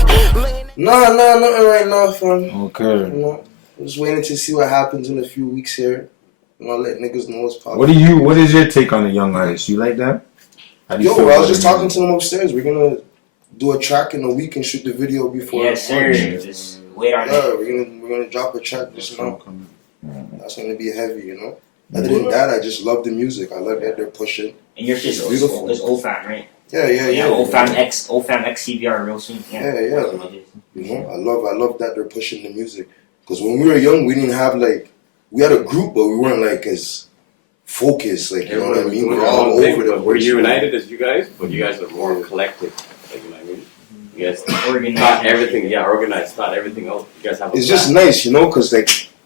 Nah, nothing right now, fam. Okay. You know, I'm just waiting to see what happens in a few weeks here. You know, let niggas know what's popping. What is your take on the young artists? You like them? Yo, I was just talking to them upstairs. We're gonna do a track in a week and shoot the video before. Yes, sir. Just wait on it. We're gonna drop a track just now. That's gonna be heavy, you know. Other than that, I just love the music. I love that they're pushing. And your shit's beautiful. It's old fam, right? Yeah. Old fam X CVR real soon. Yeah. You know, I love that they're pushing the music. Because when we were young, we didn't have we had a group, but we weren't as focused. You know what I mean? We're all over the place. We're united as you guys, but you guys are more collective. You know what I mean? You guys not everything. Yeah, organized. Not everything else. You guys have. It's just nice, you know, because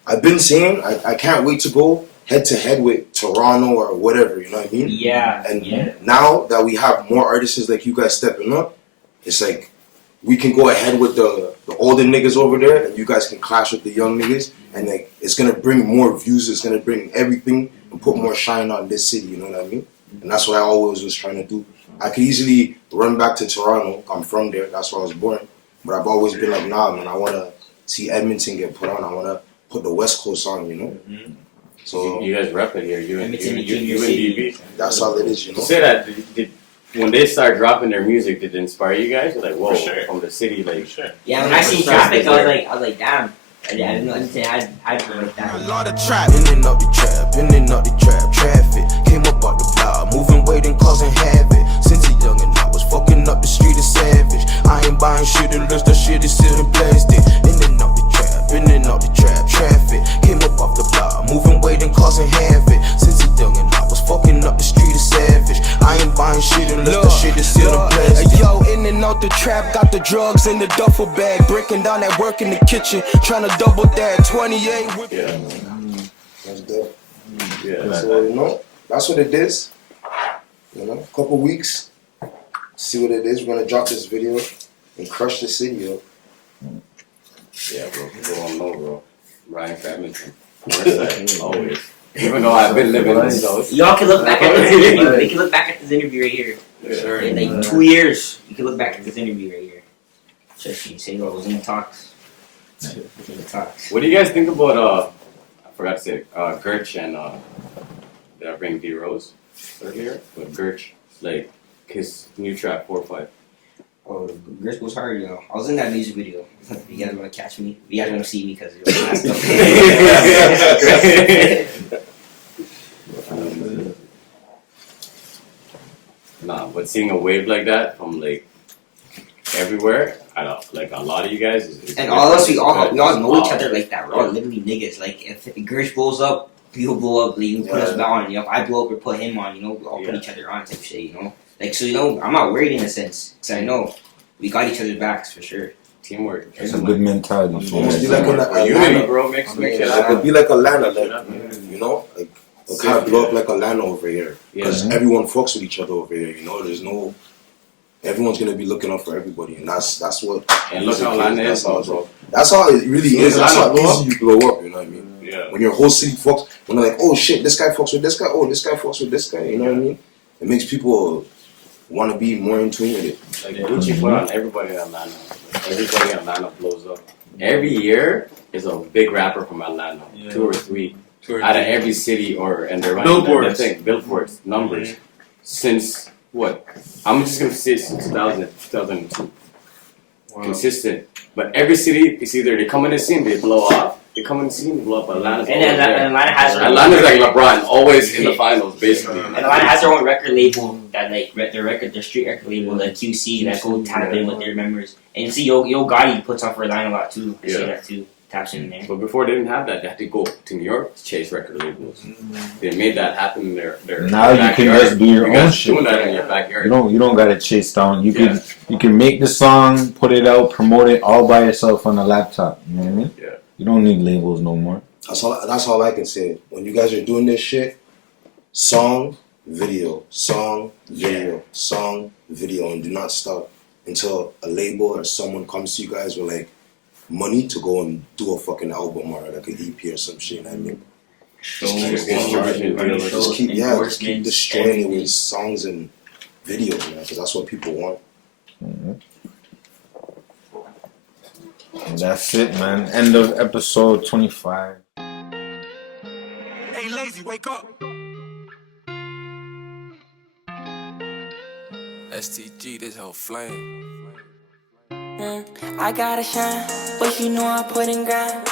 I've been saying, I can't wait to go head to head with Toronto or whatever. You know what I mean? Yeah. And now that we have more artists like you guys stepping up, it's we can go ahead with the older niggas over there, and you guys can clash with the young niggas, and it's gonna bring more views. It's gonna bring everything and put more shine on this city. You know what I mean? And that's what I always was trying to do. I could easily run back to Toronto. I'm from there. That's where I was born. But I've always been like, nah, man. I wanna see Edmonton get put on. I wanna put the West Coast on. You know. Mm-hmm. So you guys rep it here. You and DB. That's all it is. You know. To say that. When they start dropping their music, did it inspire you guys? You're like, whoa, from the city, Yeah, when I see traffic, I was like, damn. I didn't know I'd feel like that. A lot of trap, in and up the trap, traffic. Came up out the block, moving weight and causing havoc. Since a young and I was fucking up the street of savage. I ain't buying shit unless that shit is still in plastic. In and up the trap, traffic. Came up off the block, moving weight and causing havoc. Since a young and I was fucking up the street of savage. I ain't buying shit unless the shit is still in plastic. Yo, in and out the trap, got the drugs in the duffel bag. Breaking down that work in the kitchen, trying to double that 28. Yeah. That's dope. Yeah. So, you know, that's what it is. You know, a couple weeks, see what it is. We're gonna drop this video and crush the city, yo. Yeah, bro. People don't know, bro. Ryan Edmonton. Always. Even though I've been living in this house. Y'all can look back at this interview. They can look back at this interview right here. Sure. In 2 years, you can look back at this interview right here. Just you say, "Oh, it was in the talks." It was in the talks. What do you guys think about I forgot to say Gertch and did I bring D Rose earlier? But Gertch, his new track 4-5. Oh, Gertch was hard, yo. I was in that music video. You guys want to catch me? You guys want to see me because it was last stuff. Nah, but seeing a wave like that from everywhere, I don't a lot of you guys. And all of us, we all know each other like that. We're all literally niggas. If Gertch blows up, people blow up. You put us on. If I blow up or put him on, we all put each other on type shit. So I'm not worried in a sense because I know we got each other's backs for sure. Teamwork. It's a good mentality. Almost be like Atlanta, bro. It could be like Atlanta, you know, it can't blow up like Atlanta over here because everyone fucks with each other over here. You know, there's no everyone's gonna be looking out for everybody, and that's what. And look how Atlanta is, bro. That's how it really is. That's how easy you blow up. You know what I mean? Yeah. When your whole city fucks, when they're like, oh shit, this guy fucks with this guy. Oh, this guy fucks with this guy. You know what I mean? It makes people want to be more in tune with it. Like Gucci put on everybody in Atlanta. Everybody in Atlanta blows up. Every year is a big rapper from Atlanta, 2 or 3 out of every city, and they're running Billboards. billboards numbers since what? I'm just gonna say since 2002. Wow. Consistent, but every city is either they come in the scene, they blow off. They come in the scene, they blow up. Atlanta's Atlanta's like LeBron, always in the finals, basically. And Atlanta has their own record label that their street record label, the QC, that go tap in with their members. And see, Yo Gotti puts on for Atlanta a lot too. I say that too. Taps in there. But before they didn't have that, they had to go to New York to chase record labels. They made that happen in their now you can just do your own shit. Doing that in your backyard. You don't gotta chase down. You can make the song, put it out, promote it all by yourself on a laptop. You know what I mean? Yeah. You don't need labels no more. That's all I can say. When you guys are doing this shit, song, video, song, video, song, video, and do not stop until a label or someone comes to you guys with like money to go and do a fucking album or like an EP or some shit. You know what I mean? Just keep destroying it with songs and videos, man, because that's what people want. And that's it, man. End of episode 25. Hey, lazy, wake up. STG, this whole flame. I gotta shine, but you know I put in grind.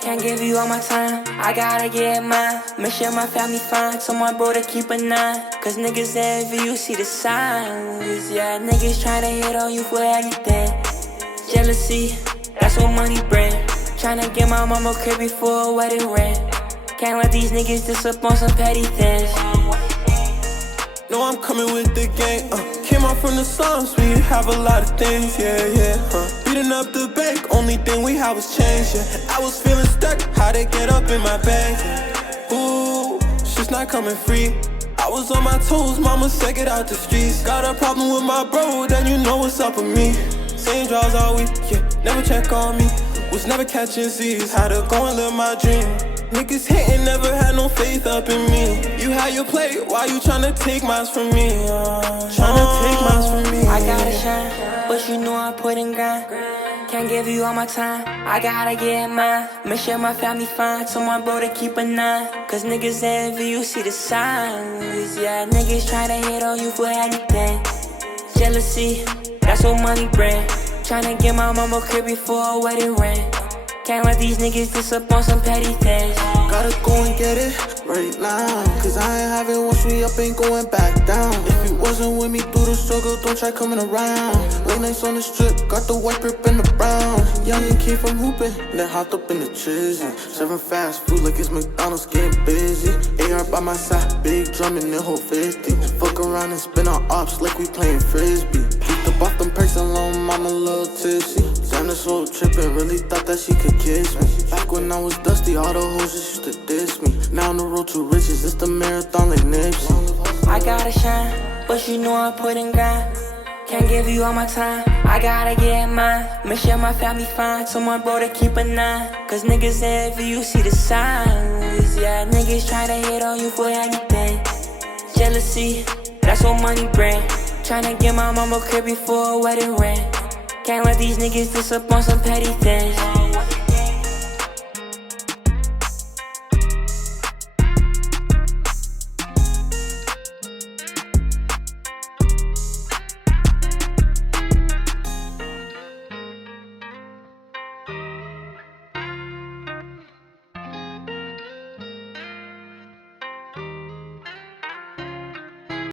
Can't give you all my time, I gotta get mine. Make sure my family fine, so my bro to keep an eye. Cause niggas envy you, see the signs. Yeah, niggas tryna hit on you for anything. Jealousy, that's what money bring. Tryna get my mama crib before a wedding ring. Can't let these niggas diss up on some petty things. No, I'm coming with the gang, Came out from the slums, we have a lot of things, Beating up the bank, only thing we had was change, I was feeling stuck, how to get up in my bag, Ooh, shit's not coming free. I was on my toes, mama said get out the streets. Got a problem with my bro, then you know what's up with me. Same draws all week, never check on me. Was never catching Z's, had to go and live my dream. Niggas hating, never had no faith up in me. You had your plate, why you tryna take mine from me? Tryna take mine from me. I gotta shine, but you know I put in grind. Can't give you all my time, I gotta get mine. Make sure my family fine, so my bro to keep an eye. Cause niggas envy you, see the signs. Yeah, niggas tryna hit on you for anything. Jealousy, that's what money bring. Tryna get my mama crib before a wedding ring. Can't let these niggas diss up on some petty things. Gotta go and get it right now. Cause I ain't having once we up, ain't going back down. If you wasn't with me through the struggle, don't try coming around. Late nights on the strip, got the white grip and the brown. Young and came from hooping, then hopped up in the trizzy. Serving fast food like it's McDonald's, getting busy. AR by my side, big drum in the whole 50. Fuck around and spin on ops like we playing frisbee. Keep the bottom perks alone, mama a little tipsy. Damn, this whole trippin', really thought that she could kiss me. Back when I was dusty, all the hoes just used to diss me. Now on the road to riches, it's the marathon like Nipsey. I gotta shine, but you know I put in grind. Can't give you all my time, I gotta get mine. Make sure my family fine, so my bro to keep an eye. Cause niggas envy you, see the signs. Yeah, niggas tryna hit on you for anything. Jealousy, that's what money bring. Tryna get my mama crib before a wedding ring. Can't let these niggas diss up on some petty things.